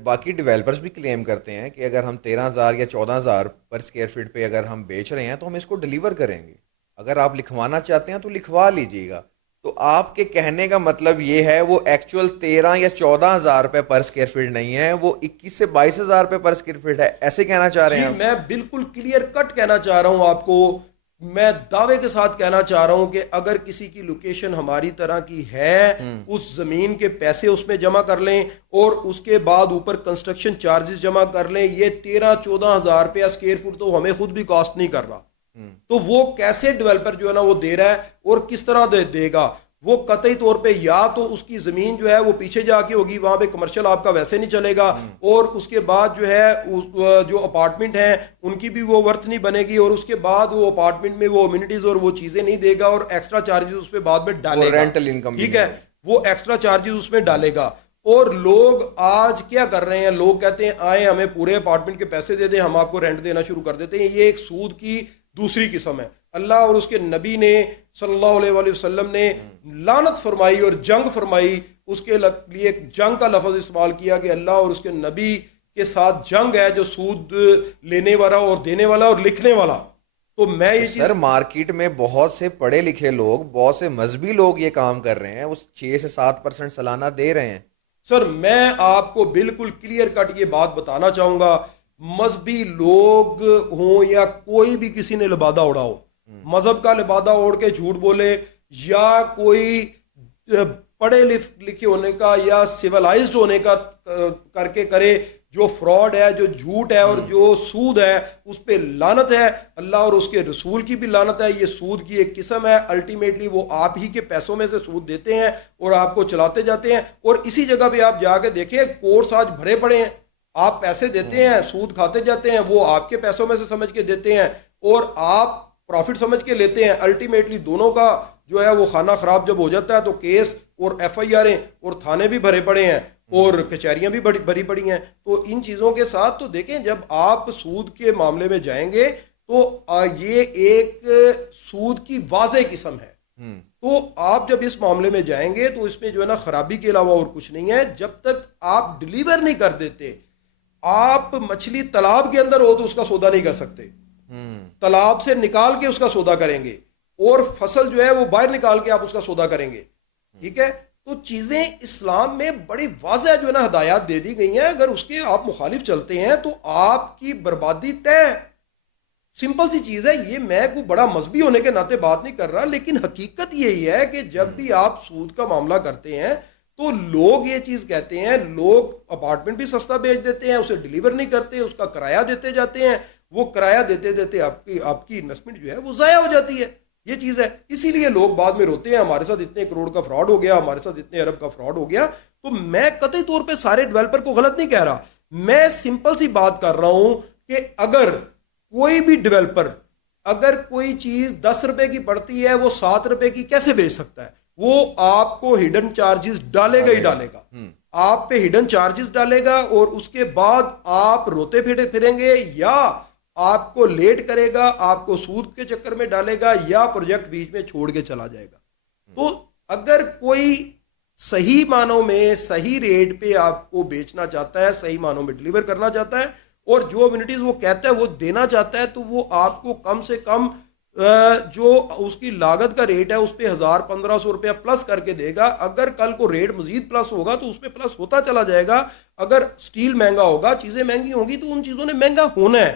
باقی ڈیولپرز بھی کلیم کرتے ہیں کہ اگر ہم 13,000 یا 14,000 پر اسکوائر فٹ پہ اگر ہم بیچ رہے ہیں تو ہم اس کو ڈیلیور کریں گے. اگر آپ لکھوانا چاہتے ہیں تو لکھوا لیجئے گا. تو آپ کے کہنے کا مطلب یہ ہے وہ ایکچوئل 13 یا 14,000 روپے پر اسکوائر فٹ نہیں ہے, وہ 21 سے 22,000 روپے پر اسکوائر فٹ ہے, ایسے کہنا چاہ رہے ہیں؟ میں بالکل کلیئر کٹ کہنا چاہ رہا ہوں آپ کو. میں دعوے کے ساتھ کہنا چاہ رہا ہوں کہ اگر کسی کی لوکیشن ہماری طرح کی ہے اس زمین کے پیسے اس میں جمع کر لیں اور اس کے بعد اوپر کنسٹرکشن چارجز جمع کر لیں. یہ 13-14 ہزار روپیہ اسکوائر فٹ تو ہمیں خود بھی کاسٹ نہیں کر رہا, تو وہ کیسے ڈیولپر جو ہے نا وہ دے رہا ہے اور کس طرح دے گا؟ وہ قطعی طور پہ یا تو اس کی زمین جو ہے وہ پیچھے جا کے ہوگی, وہاں پہ کمرشل آپ کا ویسے نہیں چلے گا, اور اس کے بعد جو ہے جو اپارٹمنٹ ہیں ان کی بھی وہ ورتھ نہیں بنے گی, اور اس کے بعد وہ اپارٹمنٹ میں وہ امینٹیز اور وہ چیزیں نہیں دے گا اور ایکسٹرا چارجز اس پہ بعد میں ڈالے گا. رینٹل انکم, ٹھیک ہے, وہ ایکسٹرا چارجز اس میں ڈالے گا. اور لوگ آج کیا کر رہے ہیں, لوگ کہتے ہیں آئیں ہمیں پورے اپارٹمنٹ کے پیسے دے دیں, ہم آپ کو رینٹ دینا شروع کر دیتے ہیں. یہ ایک سود کی دوسری قسم ہے. اللہ اور اس کے نبی نے صلی اللہ علیہ وآلہ وسلم نے لعنت فرمائی اور جنگ فرمائی, اس کے لیے جنگ کا لفظ استعمال کیا کہ اللہ اور اس کے نبی کے ساتھ جنگ ہے جو سود لینے والا اور دینے والا اور لکھنے والا. تو میں یہ چیز سر مارکیٹ میں بہت سے پڑھے لکھے لوگ, بہت سے مذہبی لوگ یہ کام کر رہے ہیں, وہ 6 سے 7% سالانہ دے رہے ہیں. سر میں آپ کو بالکل کلیئر کٹ یہ بات بتانا چاہوں گا, مذہبی لوگ ہوں یا کوئی بھی کسی نے لبادہ اڑا ہو, مذہب کا لبادہ اوڑھ کے جھوٹ بولے یا کوئی پڑھے لکھے ہونے کا یا سیولائزڈ ہونے کا کر کے کرے, جو فراڈ ہے, جو جھوٹ ہے اور جو سود ہے اس پہ لعنت ہے. اللہ اور اس کے رسول کی بھی لعنت ہے. یہ سود کی ایک قسم ہے. الٹیمیٹلی وہ آپ ہی کے پیسوں میں سے سود دیتے ہیں اور آپ کو چلاتے جاتے ہیں, اور اسی جگہ پہ آپ جا کے دیکھیں کورس آج بھرے پڑے ہیں. آپ پیسے دیتے ہیں, سود کھاتے جاتے ہیں, وہ آپ کے پیسوں میں سے سمجھ کے دیتے ہیں اور آپ پروفٹ سمجھ کے لیتے ہیں. الٹیمیٹلی دونوں کا جو ہے وہ خانہ خراب جب ہو جاتا ہے تو کیس اور ایف آئی آریں اور تھانے بھی بھرے پڑے ہیں اور کچہریاں بھی بھری پڑی ہیں. تو ان چیزوں کے ساتھ تو دیکھیں جب آپ سود کے معاملے میں جائیں گے تو یہ ایک سود کی واضح قسم ہے. تو آپ جب اس معاملے میں جائیں گے تو اس میں جو ہے نا خرابی کے علاوہ اور کچھ نہیں ہے. جب تک آپ ڈیلیور نہیں کر دیتے, آپ مچھلی تالاب کے اندر ہو تو اس کا سودا نہیں کر سکتے, تالاب سے نکال کے اس کا سودا کریں گے, اور فصل جو ہے وہ باہر نکال کے آپ اس کا سودا کریں گے. ٹھیک ہے, تو چیزیں اسلام میں بڑی واضح جو ہے نا ہدایات دے دی گئی ہیں. اگر اس کے آپ مخالف چلتے ہیں تو آپ کی بربادی طے. سمپل سی چیز ہے یہ. میں کوئی بڑا مذہبی ہونے کے ناطے بات نہیں کر رہا, لیکن حقیقت یہی ہے کہ جب بھی آپ سود کا معاملہ کرتے ہیں تو لوگ یہ چیز کہتے ہیں, لوگ اپارٹمنٹ بھی سستا بیچ دیتے ہیں, اسے ڈیلیور نہیں کرتے, اس کا کرایہ دیتے جاتے ہیں, وہ کرایہ دیتے دیتے آپ کی انویسٹمنٹ جو ہے وہ ضائع ہو جاتی ہے. یہ چیز ہے. اسی لیے لوگ بعد میں روتے ہیں ہمارے ساتھ اتنے کروڑ کا فراڈ ہو گیا, ہمارے ساتھ اتنے ارب کا فراڈ ہو گیا. تو میں قطعی طور پہ سارے ڈیولپر کو غلط نہیں کہہ رہا, میں سمپل سی بات کر رہا ہوں کہ اگر کوئی بھی ڈیولپر اگر کوئی چیز 10 روپے کی پڑتی ہے وہ 7 روپے کی کیسے بیچ سکتا ہے؟ وہ آپ کو ہڈن چارجز ڈالے گا ہی ڈالے گا, آپ پہ ہڈن چارجز ڈالے گا, اور اس کے بعد آپ روتے پھریں گے, یا آپ کو لیٹ کرے گا, آپ کو سود کے چکر میں ڈالے گا, یا پروجیکٹ بیچ میں چھوڑ کے چلا جائے گا. تو اگر کوئی صحیح معنوں میں صحیح ریٹ پہ آپ کو بیچنا چاہتا ہے, صحیح معنوں میں ڈیلیور کرنا چاہتا ہے, اور جو امینٹیز وہ کہتا ہے وہ دینا چاہتا ہے, تو وہ آپ کو کم سے کم جو اس کی لاگت کا ریٹ ہے اس پہ 1,000-1,500 روپیہ پلس کر کے دے گا. اگر کل کو ریٹ مزید پلس ہوگا تو اس پہ پلس ہوتا چلا جائے گا. اگر سٹیل مہنگا ہوگا, چیزیں مہنگی ہوں گی تو ان چیزوں نے مہنگا ہونا ہے.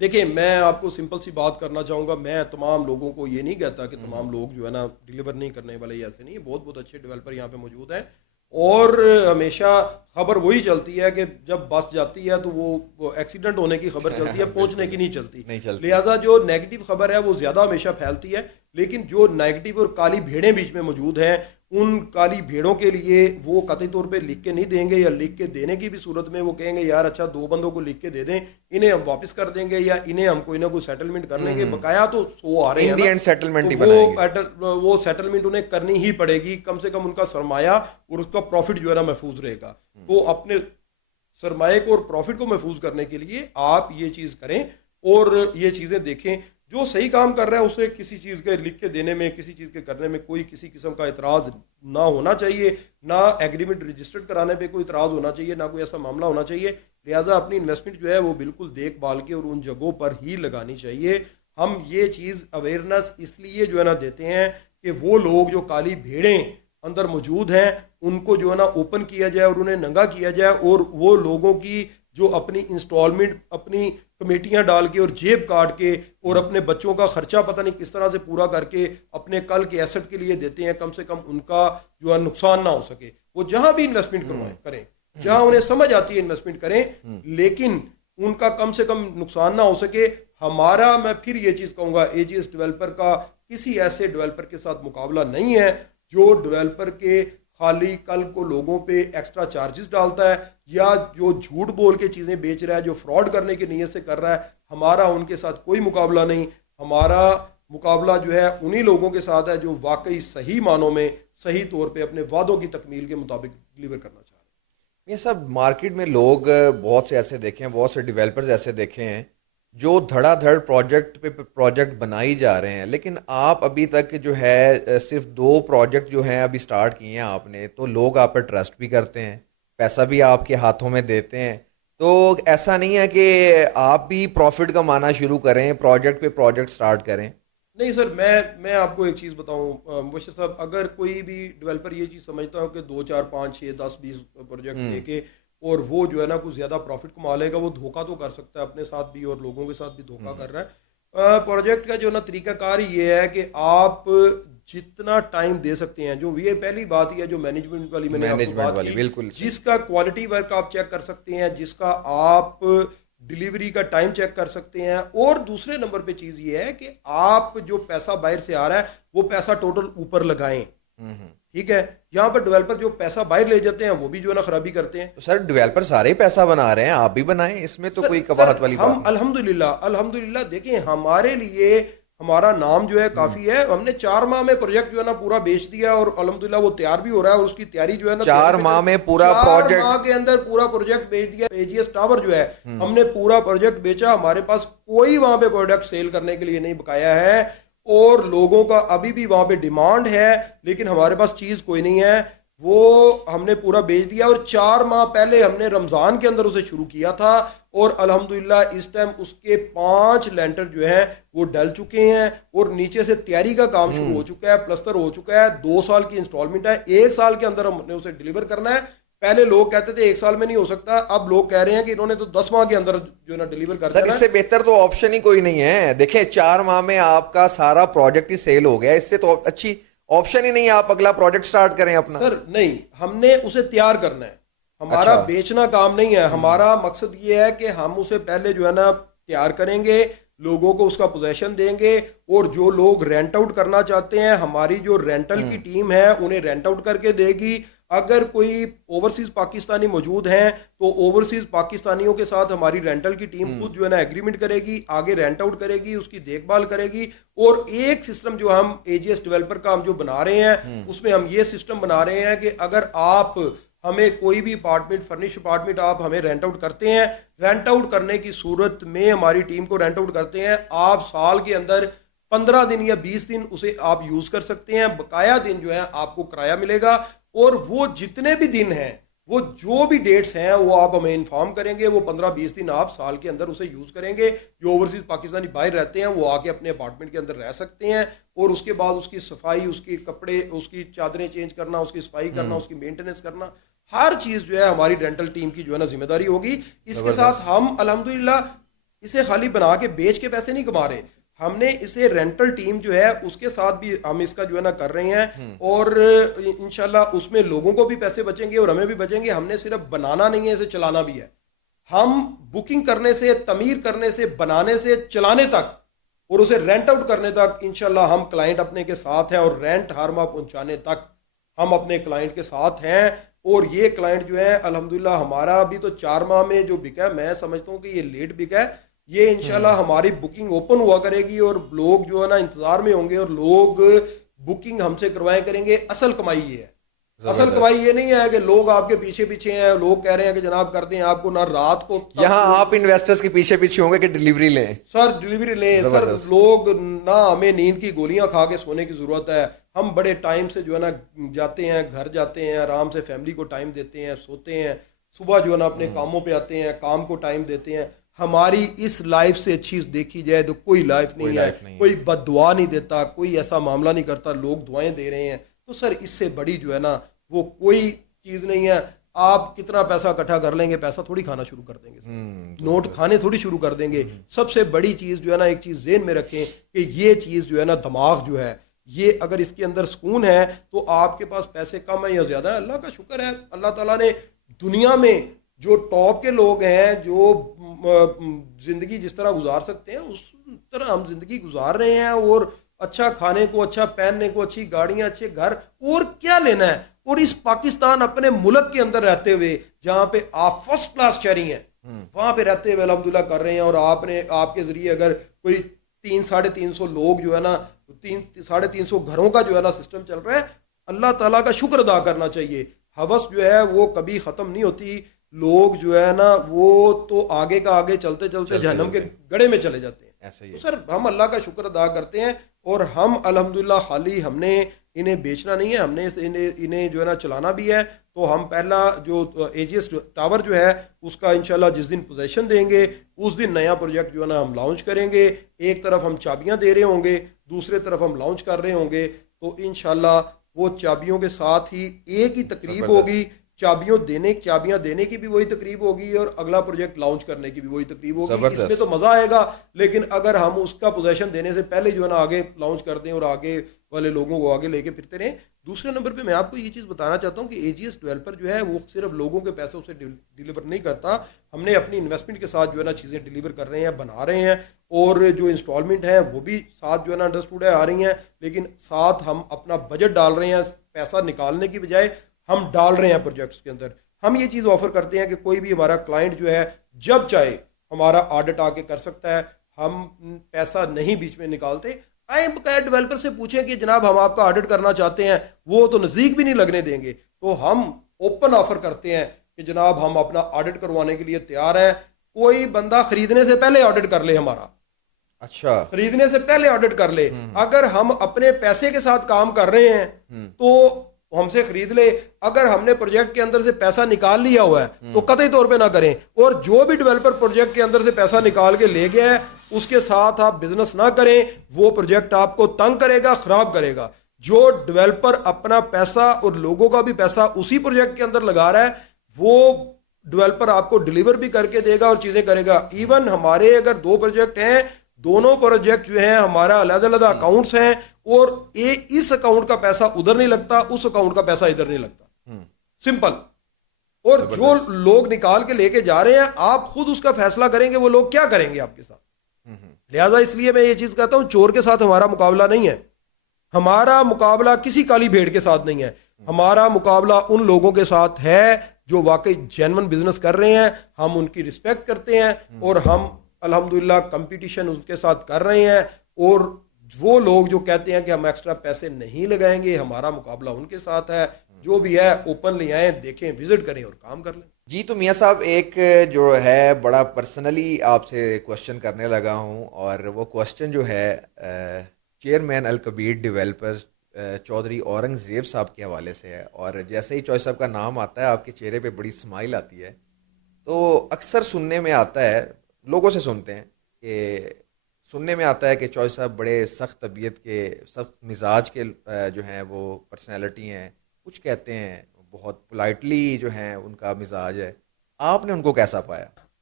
دیکھیں میں آپ کو سمپل سی بات کرنا چاہوں گا. میں تمام لوگوں کو یہ نہیں کہتا کہ تمام لوگ جو ہے نا ڈیلیور نہیں کرنے والے, ایسے نہیں, بہت بہت اچھے ڈیولپر یہاں پہ موجود ہیں. اور ہمیشہ خبر وہی چلتی ہے کہ جب بس جاتی ہے تو وہ ایکسیڈنٹ ہونے کی خبر چلتی ہے, پہنچنے کی نہیں چلتی. لہذا جو نیگیٹو خبر ہے وہ زیادہ ہمیشہ پھیلتی ہے. لیکن جو نیگیٹو اور کالی بھیڑیں بیچ میں موجود ہیں, ان کالی بھیڑوں کے لیے وہ قطعی طور پہ لکھ کے نہیں دیں گے, یا لکھ کے دینے کی بھی صورت میں وہ کہیں گے یار اچھا 2 بندوں کو لکھ کے دے دیں, انہیں ہم واپس کر دیں گے یا انہیں ہم کوئی نہ کوئی سیٹلمنٹ کر لیں گے. بقایا تو 100 آ رہے ہیں, وہ سیٹلمنٹ انہیں کرنی ہی پڑے گی. کم سے کم ان کا سرمایہ اور اس کا پروفٹ جو ہے نا محفوظ رہے گا. تو اپنے سرمایہ کو اور پروفٹ کو محفوظ کرنے کے لیے آپ یہ چیز کریں اور یہ چیزیں دیکھیں. جو صحیح کام کر رہا ہے اسے کسی چیز کے لکھ کے دینے میں, کسی چیز کے کرنے میں کوئی کسی قسم کا اعتراض نہ ہونا چاہیے, نہ ایگریمنٹ رجسٹرڈ کرانے پہ کوئی اعتراض ہونا چاہیے, نہ کوئی ایسا معاملہ ہونا چاہیے. لہٰذا اپنی انویسٹمنٹ جو ہے وہ بالکل دیکھ بھال کے اور ان جگہوں پر ہی لگانی چاہیے. ہم یہ چیز اویئرنیس اس لیے جو ہے نا دیتے ہیں کہ وہ لوگ جو کالی بھیڑیں اندر موجود ہیں ان کو جو ہے نا اوپن کیا جائے اور انہیں ننگا کیا جائے, اور وہ لوگوں کی جو اپنی انسٹالمنٹ اپنی کمیٹیاں ڈال کے اور جیب کاٹ کے اور اپنے بچوں کا خرچہ پتہ نہیں کس طرح سے پورا کر کے اپنے کل کے ایسٹ کے لیے دیتے ہیں, کم سے کم ان کا جو ہے نقصان نہ ہو سکے. وہ جہاں بھی انویسٹمنٹ کریں, جہاں انہیں سمجھ آتی ہے انویسٹمنٹ کریں, لیکن ان کا کم سے کم نقصان نہ ہو سکے. ہمارا, میں پھر یہ چیز کہوں گا, اے جی ایس ڈیولپر کا کسی ایسے ڈیولپر کے ساتھ مقابلہ نہیں ہے جو ڈیولپر کے خالی کل کو لوگوں پہ ایکسٹرا چارجز ڈالتا ہے یا جو جھوٹ بول کے چیزیں بیچ رہا ہے, جو فراڈ کرنے کی نیت سے کر رہا ہے. ہمارا ان کے ساتھ کوئی مقابلہ نہیں. ہمارا مقابلہ جو ہے انہی لوگوں کے ساتھ ہے جو واقعی صحیح معنوں میں صحیح طور پہ اپنے وعدوں کی تکمیل کے مطابق ڈیلیور کرنا چاہ رہے ہیں. یہ سب مارکیٹ میں لوگ بہت سے ایسے دیکھے ہیں, بہت سے ڈیولپرز ایسے دیکھے ہیں جو دھڑا دھڑ پروجیکٹ پہ پروجیکٹ بنائی جا رہے ہیں, لیکن آپ ابھی تک جو ہے صرف 2 پروجیکٹ جو ہیں ابھی سٹارٹ کیے ہیں آپ نے, تو لوگ آپ پر ٹرسٹ بھی کرتے ہیں, پیسہ بھی آپ کے ہاتھوں میں دیتے ہیں. تو ایسا نہیں ہے کہ آپ بھی پروفٹ کمانا شروع کریں, پروجیکٹ پہ پروجیکٹ سٹارٹ کریں؟ نہیں سر, میں آپ کو ایک چیز بتاؤں مبشر صاحب, اگر کوئی بھی ڈیولپر یہ چیز سمجھتا ہو کہ 2 4 5 6 10 20 پروجیکٹ لے کے اور وہ جو ہے نا کچھ زیادہ پروفٹ کما لے گا, وہ دھوکہ تو کر سکتا ہے اپنے ساتھ بھی اور لوگوں کے ساتھ بھی دھوکہ کر رہا ہے. پروجیکٹ کا جو نا طریقہ کار یہ ہے کہ آپ جتنا ٹائم دے سکتے ہیں, جو یہ پہلی بات ہی ہے جو مینجمنٹ والی میں نے آپ کو بات کی, جس کا کوالٹی ورک آپ چیک کر سکتے ہیں, جس کا آپ ڈیلیوری کا ٹائم چیک کر سکتے ہیں, اور دوسرے نمبر پہ چیز یہ ہے کہ آپ جو پیسہ باہر سے آ رہا ہے وہ پیسہ ٹوٹل اوپر لگائیں. ٹھیک ہے, یہاں پر ڈیولپر جو پیسہ باہر لے جاتے ہیں وہ بھی جو ہے نا خرابی کرتے ہیں. سر ڈیولپر سارے پیسہ بنا رہے ہیں, آپ بھی بنائیں, اس میں تو کوئی قباحت والی بات نہیں. الحمدللہ دیکھیں ہمارے لیے ہمارا نام جو ہے کافی ہے. ہم نے 4 ماہ میں پروجیکٹ جو ہے نا پورا بیچ دیا اور الحمدللہ وہ تیار بھی ہو رہا ہے, اور اس کی تیاری جو ہے نا 4 ماہ میں پورا پروجیکٹ, 4 ماہ کے اندر پورا پروجیکٹ بیچ دیا. اے جی ایس ٹاور جو ہے ہم نے پورا پروجیکٹ بیچا, ہمارے پاس کوئی وہاں پہ پروڈکٹ سیل کرنے کے لیے نہیں بقایا ہے, اور لوگوں کا ابھی بھی وہاں پہ ڈیمانڈ ہے, لیکن ہمارے پاس چیز کوئی نہیں ہے. وہ ہم نے پورا بیچ دیا, اور 4 ماہ پہلے ہم نے رمضان کے اندر اسے شروع کیا تھا, اور الحمدللہ اس ٹائم اس کے 5 لینٹر جو ہیں وہ ڈل چکے ہیں, اور نیچے سے تیاری کا کام شروع ہو چکا ہے, پلستر ہو چکا ہے. 2 سال کی انسٹالمنٹ ہے, 1 سال کے اندر ہم نے اسے ڈیلیور کرنا ہے. پہلے لوگ کہتے تھے 1 سال میں نہیں ہو سکتا, اب لوگ کہہ رہے ہیں کہ انہوں نے تو 10 ماہ کے اندر جو ہے نا ڈیلیور کر دیا. سر اس سے بہتر تو آپشن ہی کوئی نہیں ہے. دیکھیں 4 ماہ میں آپ کا سارا پروجیکٹ ہی سیل ہو گیا, اس سے تو اچھی آپشن ہی نہیں ہے آپ اگلا پروجیکٹ سٹارٹ کریں اپنا. سر نہیں, ہم نے اسے تیار کرنا ہے, ہمارا بیچنا کام نہیں ہے. ہمارا مقصد یہ ہے کہ ہم اسے پہلے جو ہے نا تیار کریں گے, لوگوں کو اس کا پوزیشن دیں گے, اور جو لوگ رینٹ آؤٹ کرنا چاہتے ہیں ہماری جو رینٹل کی ٹیم ہے انہیں رینٹ آؤٹ کر کے دے گی. اگر کوئی اوورسیز پاکستانی موجود ہیں تو اوورسیز پاکستانیوں کے ساتھ ہماری رینٹل کی ٹیم خود جو ہے نا ایگریمنٹ کرے گی, آگے رینٹ آؤٹ کرے گی, اس کی دیکھ بھال کرے گی. اور ایک سسٹم جو ہم اے جی ایس ڈیولپر کا ہم جو بنا رہے ہیں اس میں ہم یہ سسٹم بنا رہے ہیں کہ اگر آپ ہمیں کوئی بھی اپارٹمنٹ, فرنش اپارٹمنٹ آپ ہمیں رینٹ آؤٹ کرتے ہیں, رینٹ آؤٹ کرنے کی صورت میں ہماری ٹیم کو رینٹ آؤٹ کرتے ہیں, آپ سال کے اندر 15 دن یا 20 دن اسے آپ یوز کر سکتے ہیں. بقایا دن جو ہے آپ کو کرایہ ملے گا, اور وہ جتنے بھی دن ہیں, وہ جو بھی ڈیٹس ہیں وہ آپ ہمیں انفارم کریں گے. وہ 15-20 دن آپ سال کے اندر اسے یوز کریں گے. جو اوورسیز پاکستانی باہر رہتے ہیں وہ آ کے اپنے اپارٹمنٹ کے اندر رہ سکتے ہیں, اور اس کے بعد اس کی صفائی, اس کے کپڑے, اس کی چادریں چینج کرنا, اس کی صفائی کرنا, اس کی مینٹیننس کرنا, ہر چیز جو ہے ہماری رینٹل ٹیم کی جو ہے نا ذمہ داری ہوگی. اس کے ساتھ ہم الحمدللہ اسے خالی بنا کے بیچ کے پیسے نہیں کما رہے, ہم نے اسے رینٹل ٹیم جو ہے اس کے ساتھ بھی ہم اس کا جو ہے نا کر رہے ہیں, اور انشاءاللہ اس میں لوگوں کو بھی پیسے بچیں گے اور ہمیں بھی بچیں گے. ہم نے صرف بنانا نہیں ہے, اسے چلانا بھی ہے. ہم بکنگ کرنے سے, تعمیر کرنے سے, بنانے سے, چلانے تک اور اسے رینٹ آؤٹ کرنے تک انشاءاللہ ہم کلائنٹ اپنے کے ساتھ ہیں, اور رینٹ ہر ماہ پہنچانے تک ہم اپنے کلائنٹ کے ساتھ ہیں. اور یہ کلائنٹ جو ہے الحمدللہ ہمارا ابھی تو 4 ماہ میں جو بکا ہے, میں سمجھتا ہوں کہ یہ لیٹ بکا ہے. یہ انشاءاللہ ہماری بکنگ اوپن ہوا کرے گی اور لوگ جو ہے نا انتظار میں ہوں گے, اور لوگ بکنگ ہم سے کروائیں کریں گے. اصل کمائی یہ ہے, اصل کمائی یہ نہیں ہے کہ لوگ آپ کے پیچھے پیچھے ہیں, لوگ کہہ رہے ہیں کہ جناب کر دیں آپ کو, نہ رات کو. یہاں آپ انویسٹرز کے پیچھے پیچھے ہوں گے کہ ڈلیوری لیں, سر ڈلیوری لیں سر. لوگ نہ ہمیں نیند کی گولیاں کھا کے سونے کی ضرورت ہے, ہم بڑے ٹائم سے جو ہے نا جاتے ہیں, گھر جاتے ہیں, آرام سے فیملی کو ٹائم دیتے ہیں, سوتے ہیں, صبح جو ہے نا اپنے کاموں پہ آتے ہیں, کام کو ٹائم دیتے ہیں. ہماری اس لائف سے اچھی دیکھی جائے تو کوئی لائف نہیں ہے. کوئی بد دعا نہیں دیتا, کوئی ایسا معاملہ نہیں کرتا, لوگ دعائیں دے رہے ہیں. تو سر اس سے بڑی جو ہے نا وہ کوئی چیز نہیں ہے. آپ کتنا پیسہ اکٹھا کر لیں گے, پیسہ تھوڑی کھانا شروع کر دیں گے, نوٹ کھانے تھوڑی شروع کر دیں گے. سب سے بڑی چیز جو ہے نا, ایک چیز ذہن میں رکھیں کہ یہ چیز جو ہے نا, دماغ جو ہے, یہ اگر اس کے اندر سکون ہے تو آپ کے پاس پیسے کم ہیں یا زیادہ ہے, اللہ کا شکر ہے. اللہ تعالیٰ نے دنیا میں جو ٹاپ کے لوگ ہیں, جو زندگی جس طرح گزار سکتے ہیں اس طرح ہم زندگی گزار رہے ہیں. اور اچھا کھانے کو, اچھا پہننے کو, اچھی گاڑیاں, اچھے گھر, اور کیا لینا ہے. اور اس پاکستان اپنے ملک کے اندر رہتے ہوئے جہاں پہ آپ فرسٹ کلاس شہری ہیں, وہاں پہ رہتے ہوئے الحمدللہ کر رہے ہیں. اور آپ کے ذریعے اگر کوئی 300-350 لوگ جو ہے نا, 350 گھروں کا جو ہے نا سسٹم چل رہا ہے, اللہ تعالیٰ کا شکر ادا کرنا چاہیے. ہوس جو ہے وہ کبھی ختم نہیں ہوتی. لوگ جو ہے نا وہ تو آگے کا آگے چلتے چلتے جہنم کے گڑھے میں چلے جاتے ہیں. تو سر ہم اللہ کا شکر ادا کرتے ہیں, اور ہم الحمدللہ خالی ہم نے انہیں بیچنا نہیں ہے, ہم نے انہیں جو ہے نا چلانا بھی ہے. تو ہم پہلا جو اے جی ایس ٹاور جو ہے اس کا انشاءاللہ جس دن پوزیشن دیں گے اس دن نیا پروجیکٹ جو ہے نا ہم لانچ کریں گے. ایک طرف ہم چابیاں دے رہے ہوں گے, دوسرے طرف ہم لانچ کر رہے ہوں گے. تو انشاءاللہ وہ چابیوں کے ساتھ ہی ایک ہی تقریب ہوگی. چابیاں دینے کی بھی وہی تقریب ہوگی, اور اگلا پروجیکٹ لانچ کرنے کی بھی وہی تقریب ہوگی. اس میں تو مزہ آئے گا, لیکن اگر ہم اس کا پوزیشن دینے سے پہلے جو ہے نا آگے لانچ کر دیں اور آگے والے لوگوں کو آگے لے کے پھرتے رہیں. دوسرے نمبر پہ میں آپ کو یہ چیز بتانا چاہتا ہوں کہ اے جی ایس ڈیولپر جو ہے وہ صرف لوگوں کے پیسوں سے ڈیلیور نہیں کرتا. ہم نے اپنی انویسٹمنٹ کے ساتھ جو ہے نا چیزیں ڈیلیور کر رہے ہیں, بنا رہے ہیں, اور جو انسٹالمنٹ ہیں وہ بھی ساتھ جو ہے نا انڈرسٹوڈ ہے آ رہی ہیں. لیکن ساتھ ہم اپنا بجٹ ڈال رہے ہیں, پیسہ نکالنے کی بجائے ہم ڈال رہے ہیں پروجیکٹس کے اندر. ہم یہ چیز آفر کرتے ہیں کہ کوئی بھی ہمارا کلائنٹ جو ہے جب چاہے ہمارا آڈٹ آ کے کر سکتا ہے. ہم پیسہ نہیں بیچ میں نکالتے. آئیں بقایا ڈیولپر سے پوچھیں کہ جناب ہم آپ کا آڈٹ کرنا چاہتے ہیں, وہ تو نزدیک بھی نہیں لگنے دیں گے. تو ہم اوپن آفر کرتے ہیں کہ جناب ہم اپنا آڈٹ کروانے کے لیے تیار ہیں. کوئی بندہ خریدنے سے پہلے آڈٹ کر لے ہمارا, اچھا خریدنے سے پہلے آڈٹ کر لے. اگر ہم اپنے پیسے کے ساتھ کام کر رہے ہیں تو ہم سے خرید لے. اگر ہم نے پروجیکٹ کے اندر سے پیسہ نکال لیا ہوا ہے تو قطعی طور پہ نہ کریں. اور جو بھی ڈیولپر پروجیکٹ کے اندر سے پیسہ نکال کے لے گیا ہے اس کے ساتھ آپ بزنس نہ کریں. وہ پروجیکٹ آپ کو تنگ کرے گا, خراب کرے گا. جو ڈیولپر اپنا پیسہ اور لوگوں کا بھی پیسہ اسی پروجیکٹ کے اندر لگا رہا ہے وہ ڈیولپر آپ کو ڈیلیور بھی کر کے دے گا اور چیزیں کرے گا. ایون ہمارے اگر 2 پروجیکٹ ہیں, دونوں پروجیکٹ جو ہیں ہمارا علیحدہ علیحدہ اکاؤنٹس ہیں, اور اس اکاؤنٹ کا پیسہ ادھر نہیں لگتا, اس اکاؤنٹ کا پیسہ ادھر نہیں لگتا. سمپل. اور جو لوگ نکال کے لے کے جا رہے ہیں آپ خود اس کا فیصلہ کریں گے وہ لوگ کیا کریں گے آپ کے ساتھ. لہٰذا اس لیے میں یہ چیز کہتا ہوں, چور کے ساتھ ہمارا مقابلہ نہیں ہے, ہمارا مقابلہ کسی کالی بھیڑ کے ساتھ نہیں ہے. ہمارا مقابلہ ان لوگوں کے ساتھ ہے جو واقعی جینون بزنس کر رہے ہیں. ہم ان کی رسپیکٹ کرتے ہیں اور ہم الحمدللہ کمپٹیشن ان کے ساتھ کر رہے ہیں. اور وہ لوگ جو کہتے ہیں کہ ہم ایکسٹرا پیسے نہیں لگائیں گے, ہمارا مقابلہ ان کے ساتھ ہے. جو بھی ہے اوپنلی آئیں, دیکھیں, وزٹ کریں اور کام کر لیں. جی تو میاں صاحب ایک جو ہے بڑا پرسنلی آپ سے کوشچن کرنے لگا ہوں, اور وہ کوشچن جو ہے چیئرمین الکبیر ڈیولپرز چودھری اورنگزیب صاحب کے حوالے سے ہے. اور جیسے ہی چوہدری صاحب کا نام آتا ہے آپ کے چہرے پہ بڑی اسمائل آتی ہے. تو اکثر سننے میں آتا ہے, لوگوں سے سنتے ہیں کہ سننے میں آتا ہے کہ چوہدری صاحب بڑے سخت طبیعت کے, سخت مزاج کے جو ہیں وہ پرسنالٹی ہیں. کچھ کہتے ہیں بہت پولائٹلی جو ہیں ان کا مزاج ہے. آپ نے ان کو کیسا پایا؟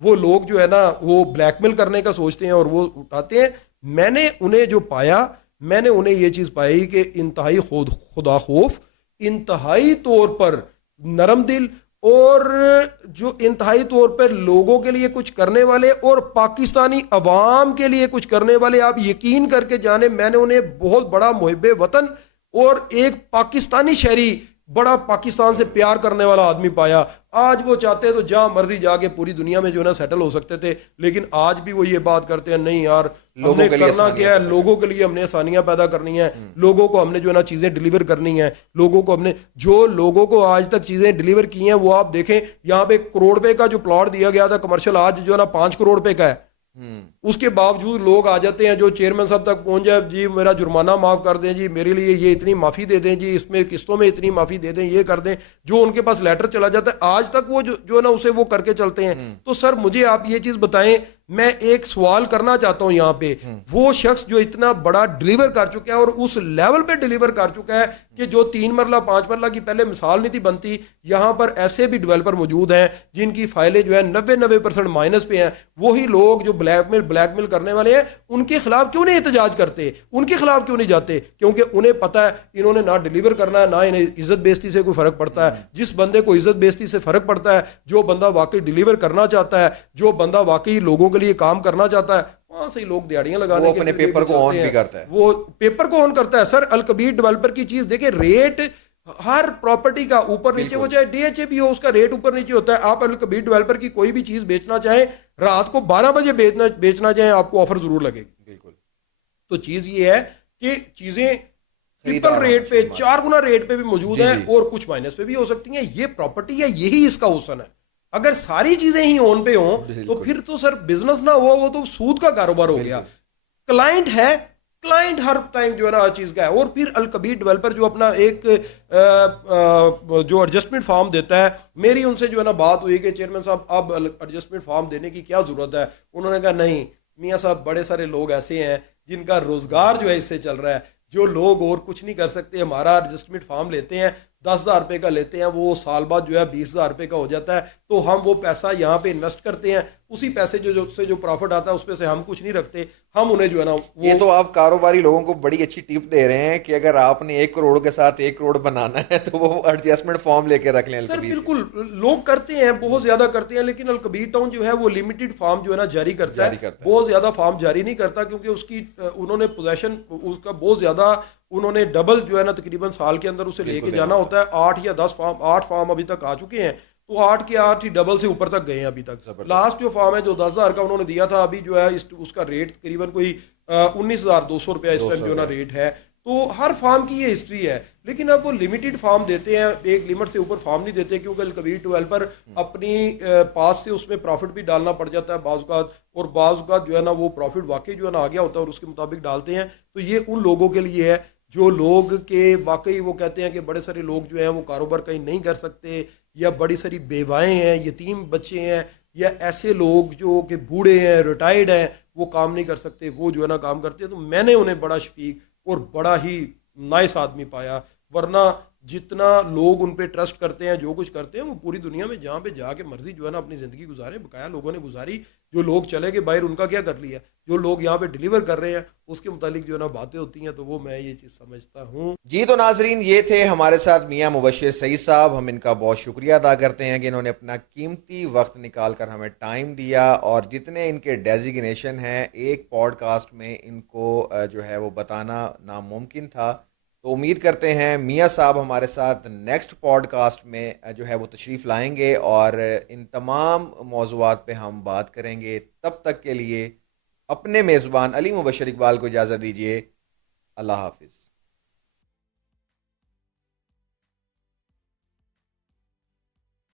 وہ لوگ جو ہے نا وہ بلیک میل کرنے کا سوچتے ہیں اور وہ اٹھاتے ہیں. میں نے انہیں جو پایا, میں نے انہیں یہ چیز پائی کہ انتہائی خدا خوف, انتہائی طور پر نرم دل, اور جو انتہائی طور پر لوگوں کے لیے کچھ کرنے والے اور پاکستانی عوام کے لیے کچھ کرنے والے. آپ یقین کر کے جانے, میں نے انہیں بہت بڑا محب وطن اور ایک پاکستانی شہری, بڑا پاکستان سے پیار کرنے والا آدمی پایا. آج وہ چاہتے تو جہاں مرضی جا کے پوری دنیا میں جو ہے نا سیٹل ہو سکتے تھے, لیکن آج بھی وہ یہ بات کرتے ہیں نہیں یار ہم نے کرنا کیا ہے, لوگوں کے لیے ہم نے آسانیاں پیدا کرنی ہیں, لوگوں کو ہم نے جو ہے نا چیزیں ڈیلیور کرنی ہیں, لوگوں کو ہم نے جو لوگوں کو آج تک چیزیں ڈیلیور کی ہیں وہ آپ دیکھیں. یہاں پہ 1 کروڑ روپے کا جو پلاٹ دیا گیا تھا کمرشل, آج جو ہے نا 5 کروڑ روپے کا ہے. اس کے باوجود لوگ آ جاتے ہیں جو چیئرمین صاحب تک پہنچ جائے, جی میرا جرمانہ معاف کر دیں, جی میرے لیے یہ اتنی معافی دے دیں, جی اس میں قسطوں میں اتنی معافی دے دیں, یہ کر دیں. جو ان کے پاس لیٹر چلا جاتا ہے آج تک وہ جو ہے نا اسے وہ کر کے چلتے ہیں. تو سر مجھے آپ یہ چیز بتائیں, میں ایک سوال کرنا چاہتا ہوں یہاں پہ, وہ شخص جو اتنا بڑا ڈیلیور کر چکا ہے اور اس لیول پہ ڈیلیور کر چکا ہے کہ جو 3 مرلہ 5 مرلہ کی پہلے مثال نہیں تھی بنتی, یہاں پر ایسے بھی ڈیولپر موجود ہیں جن کی فائلیں جو ہے 90% مائنس پہ ہیں. وہی لوگ جو بلیک میل کرنے والے ہیں ان کے خلاف کیوں نہیں احتجاج کرتے, ان کے خلاف کیوں نہیں جاتے؟ کیونکہ انہیں پتا ہے انہوں نے نہ ڈیلیور کرنا ہے, نہ انہیں عزت بیزتی سے کوئی فرق پڑتا ہے. جس بندے کو عزت بیزتی سے فرق پڑتا ہے, جو بندہ واقعی ڈیلیور کرنا چاہتا ہے, جو بندہ واقعی لوگوں کے لیے کام کرنا چاہتا ہے, وہاں سے لوگ دیہڑیاں لگانے کے اپنے پیپر کو آن بھی کرتا ہے, وہ پیپر کو آن کرتا ہے. سر الکبیر ڈیولپر کی چیز دیکھیں, ریٹ ہر پراپرٹی کا اوپر نیچے, وہ چاہے ڈی ایچ اے بھی ہو اس کا ریٹ اوپر نیچے ہوتا ہے. آپ الکبیر ڈیولپر کی کوئی بھی چیز بیچنا چاہیں, رات کو 12 بجے بیچنا چاہیں, آپ کو آفر ضرور لگے گی. بالکل. تو چیز یہ ہے کہ چیزیں ٹرپل ریٹ پہ 4 گنا ریٹ پہ بھی موجود ہیں اور کچھ مائنس پہ بھی ہو سکتی ہیں. یہ پراپرٹی ہے, یہی اس کا حسن ہے. اگر ساری چیزیں ہی آن پہ ہوں تو پھر تو سر بزنس نہ ہو, وہ تو سود کا کاروبار ہو گیا. کلائنٹ ہے, کلائنٹ ہر ٹائم جو ہے نا ہر چیز کا ہے. اور پھر الکبیر ڈیولپر جو اپنا ایک جو ایڈجسٹمنٹ فارم دیتا ہے, میری ان سے جو ہے نا بات ہوئی کہ چیئرمین صاحب اب ایڈجسٹمنٹ فارم دینے کی کیا ضرورت ہے. انہوں نے کہا نہیں میاں صاحب, بڑے سارے لوگ ایسے ہیں جن کا روزگار جو ہے اس سے چل رہا ہے, جو لوگ اور کچھ نہیں کر سکتے. ہمارا ایڈجسٹمنٹ فارم لیتے ہیں, 10,000 روپے کا لیتے ہیں, وہ سال بعد جو ہے 20,000 روپے کا ہو جاتا ہے. تو ہم وہ پیسہ یہاں پہ انویسٹ کرتے ہیں, اسی پیسے جو پروفٹ آتا ہے اس پہ سے ہم کچھ نہیں رکھتے, ہم انہیں جو ہے نا یہ تو آپ کاروباری لوگوں کو بڑی اچھی ٹپ دے رہے ہیں کہ اگر آپ نے 1 کروڑ کے ساتھ 1 کروڑ بنانا ہے تو وہ ایڈجسٹمنٹ فارم لے کے رکھ لیں. سر بالکل لوگ کرتے ہیں, بہت زیادہ کرتے ہیں, لیکن الکبیر ٹاؤن جو ہے وہ لمیٹڈ فارم جو ہے نا جاری کرتا ہے, بہت زیادہ فارم جاری نہیں کرتا, کیونکہ اس کی انہوں نے پوزیشن اس کا بہت زیادہ انہوں نے ڈبل جو ہے نا تقریباً سال کے اندر اسے لے کے جانا ہوتا ہے. 8 یا 10 فارم, 8 فارم ابھی تک آ چکے ہیں, تو 8 کے 8 ہی ڈبل سے اوپر تک گئے ہیں ابھی تک. لاسٹ جو فارم ہے جو 10,000 کا انہوں نے دیا تھا, ابھی جو ہے اس کا ریٹ تقریباً کوئی 19,200 روپیہ اس ٹائم جو نا ریٹ ہے. تو ہر فارم کی یہ ہسٹری ہے, لیکن اب وہ لمیٹڈ فارم دیتے ہیں, ایک لمٹ سے اوپر فارم نہیں دیتے, کیونکہ الکبیر ڈیولپر اپنی پاس سے اس میں پروفٹ بھی ڈالنا پڑ جاتا ہے بعض اوقات, اور بعض اوقات جو ہے نا وہ پروفٹ واقعی جو ہے نا آ گیا ہوتا ہے اور اس کے مطابق ڈالتے ہیں. تو یہ ان لوگوں کے لیے ہے جو لوگ کے واقعی وہ کہتے ہیں کہ بڑے سارے لوگ جو ہیں وہ کاروبار کہیں نہیں کر سکتے, یا بڑی ساری بیوائیں ہیں, یتیم بچے ہیں, یا ایسے لوگ جو کہ بوڑھے ہیں, ریٹائرڈ ہیں, وہ کام نہیں کر سکتے, وہ جو ہے نا کام کرتے ہیں. تو میں نے انہیں بڑا شفیق اور بڑا ہی نائس آدمی پایا. ورنہ جتنا لوگ ان پہ ٹرسٹ کرتے ہیں, جو کچھ کرتے ہیں, وہ پوری دنیا میں جہاں پہ جا کے مرضی جو ہے نا اپنی زندگی گزارے. بقایا لوگوں نے گزاری, جو لوگ چلے گئے باہر ان کا کیا کر لیا, جو لوگ یہاں پہ ڈیلیور کر رہے ہیں اس کے متعلق جو ہے نا باتیں ہوتی ہیں. تو وہ میں یہ چیز سمجھتا ہوں. جی تو ناظرین, یہ تھے ہمارے ساتھ میاں مبشر سعید صاحب. ہم ان کا بہت شکریہ ادا کرتے ہیں کہ انہوں نے اپنا قیمتی وقت نکال کر ہمیں ٹائم دیا, اور جتنے ان کے ڈیزیگنیشن ہیں ایک پوڈ کاسٹ میں ان کو جو ہے وہ بتانا ناممکن تھا. تو امید کرتے ہیں میاں صاحب ہمارے ساتھ نیکسٹ پوڈ کاسٹ میں جو ہے وہ تشریف لائیں گے, اور ان تمام موضوعات پہ ہم بات کریں گے. تب تک کے لیے اپنے میزبان علی مبشر اقبال کو اجازت دیجیے. اللہ حافظ.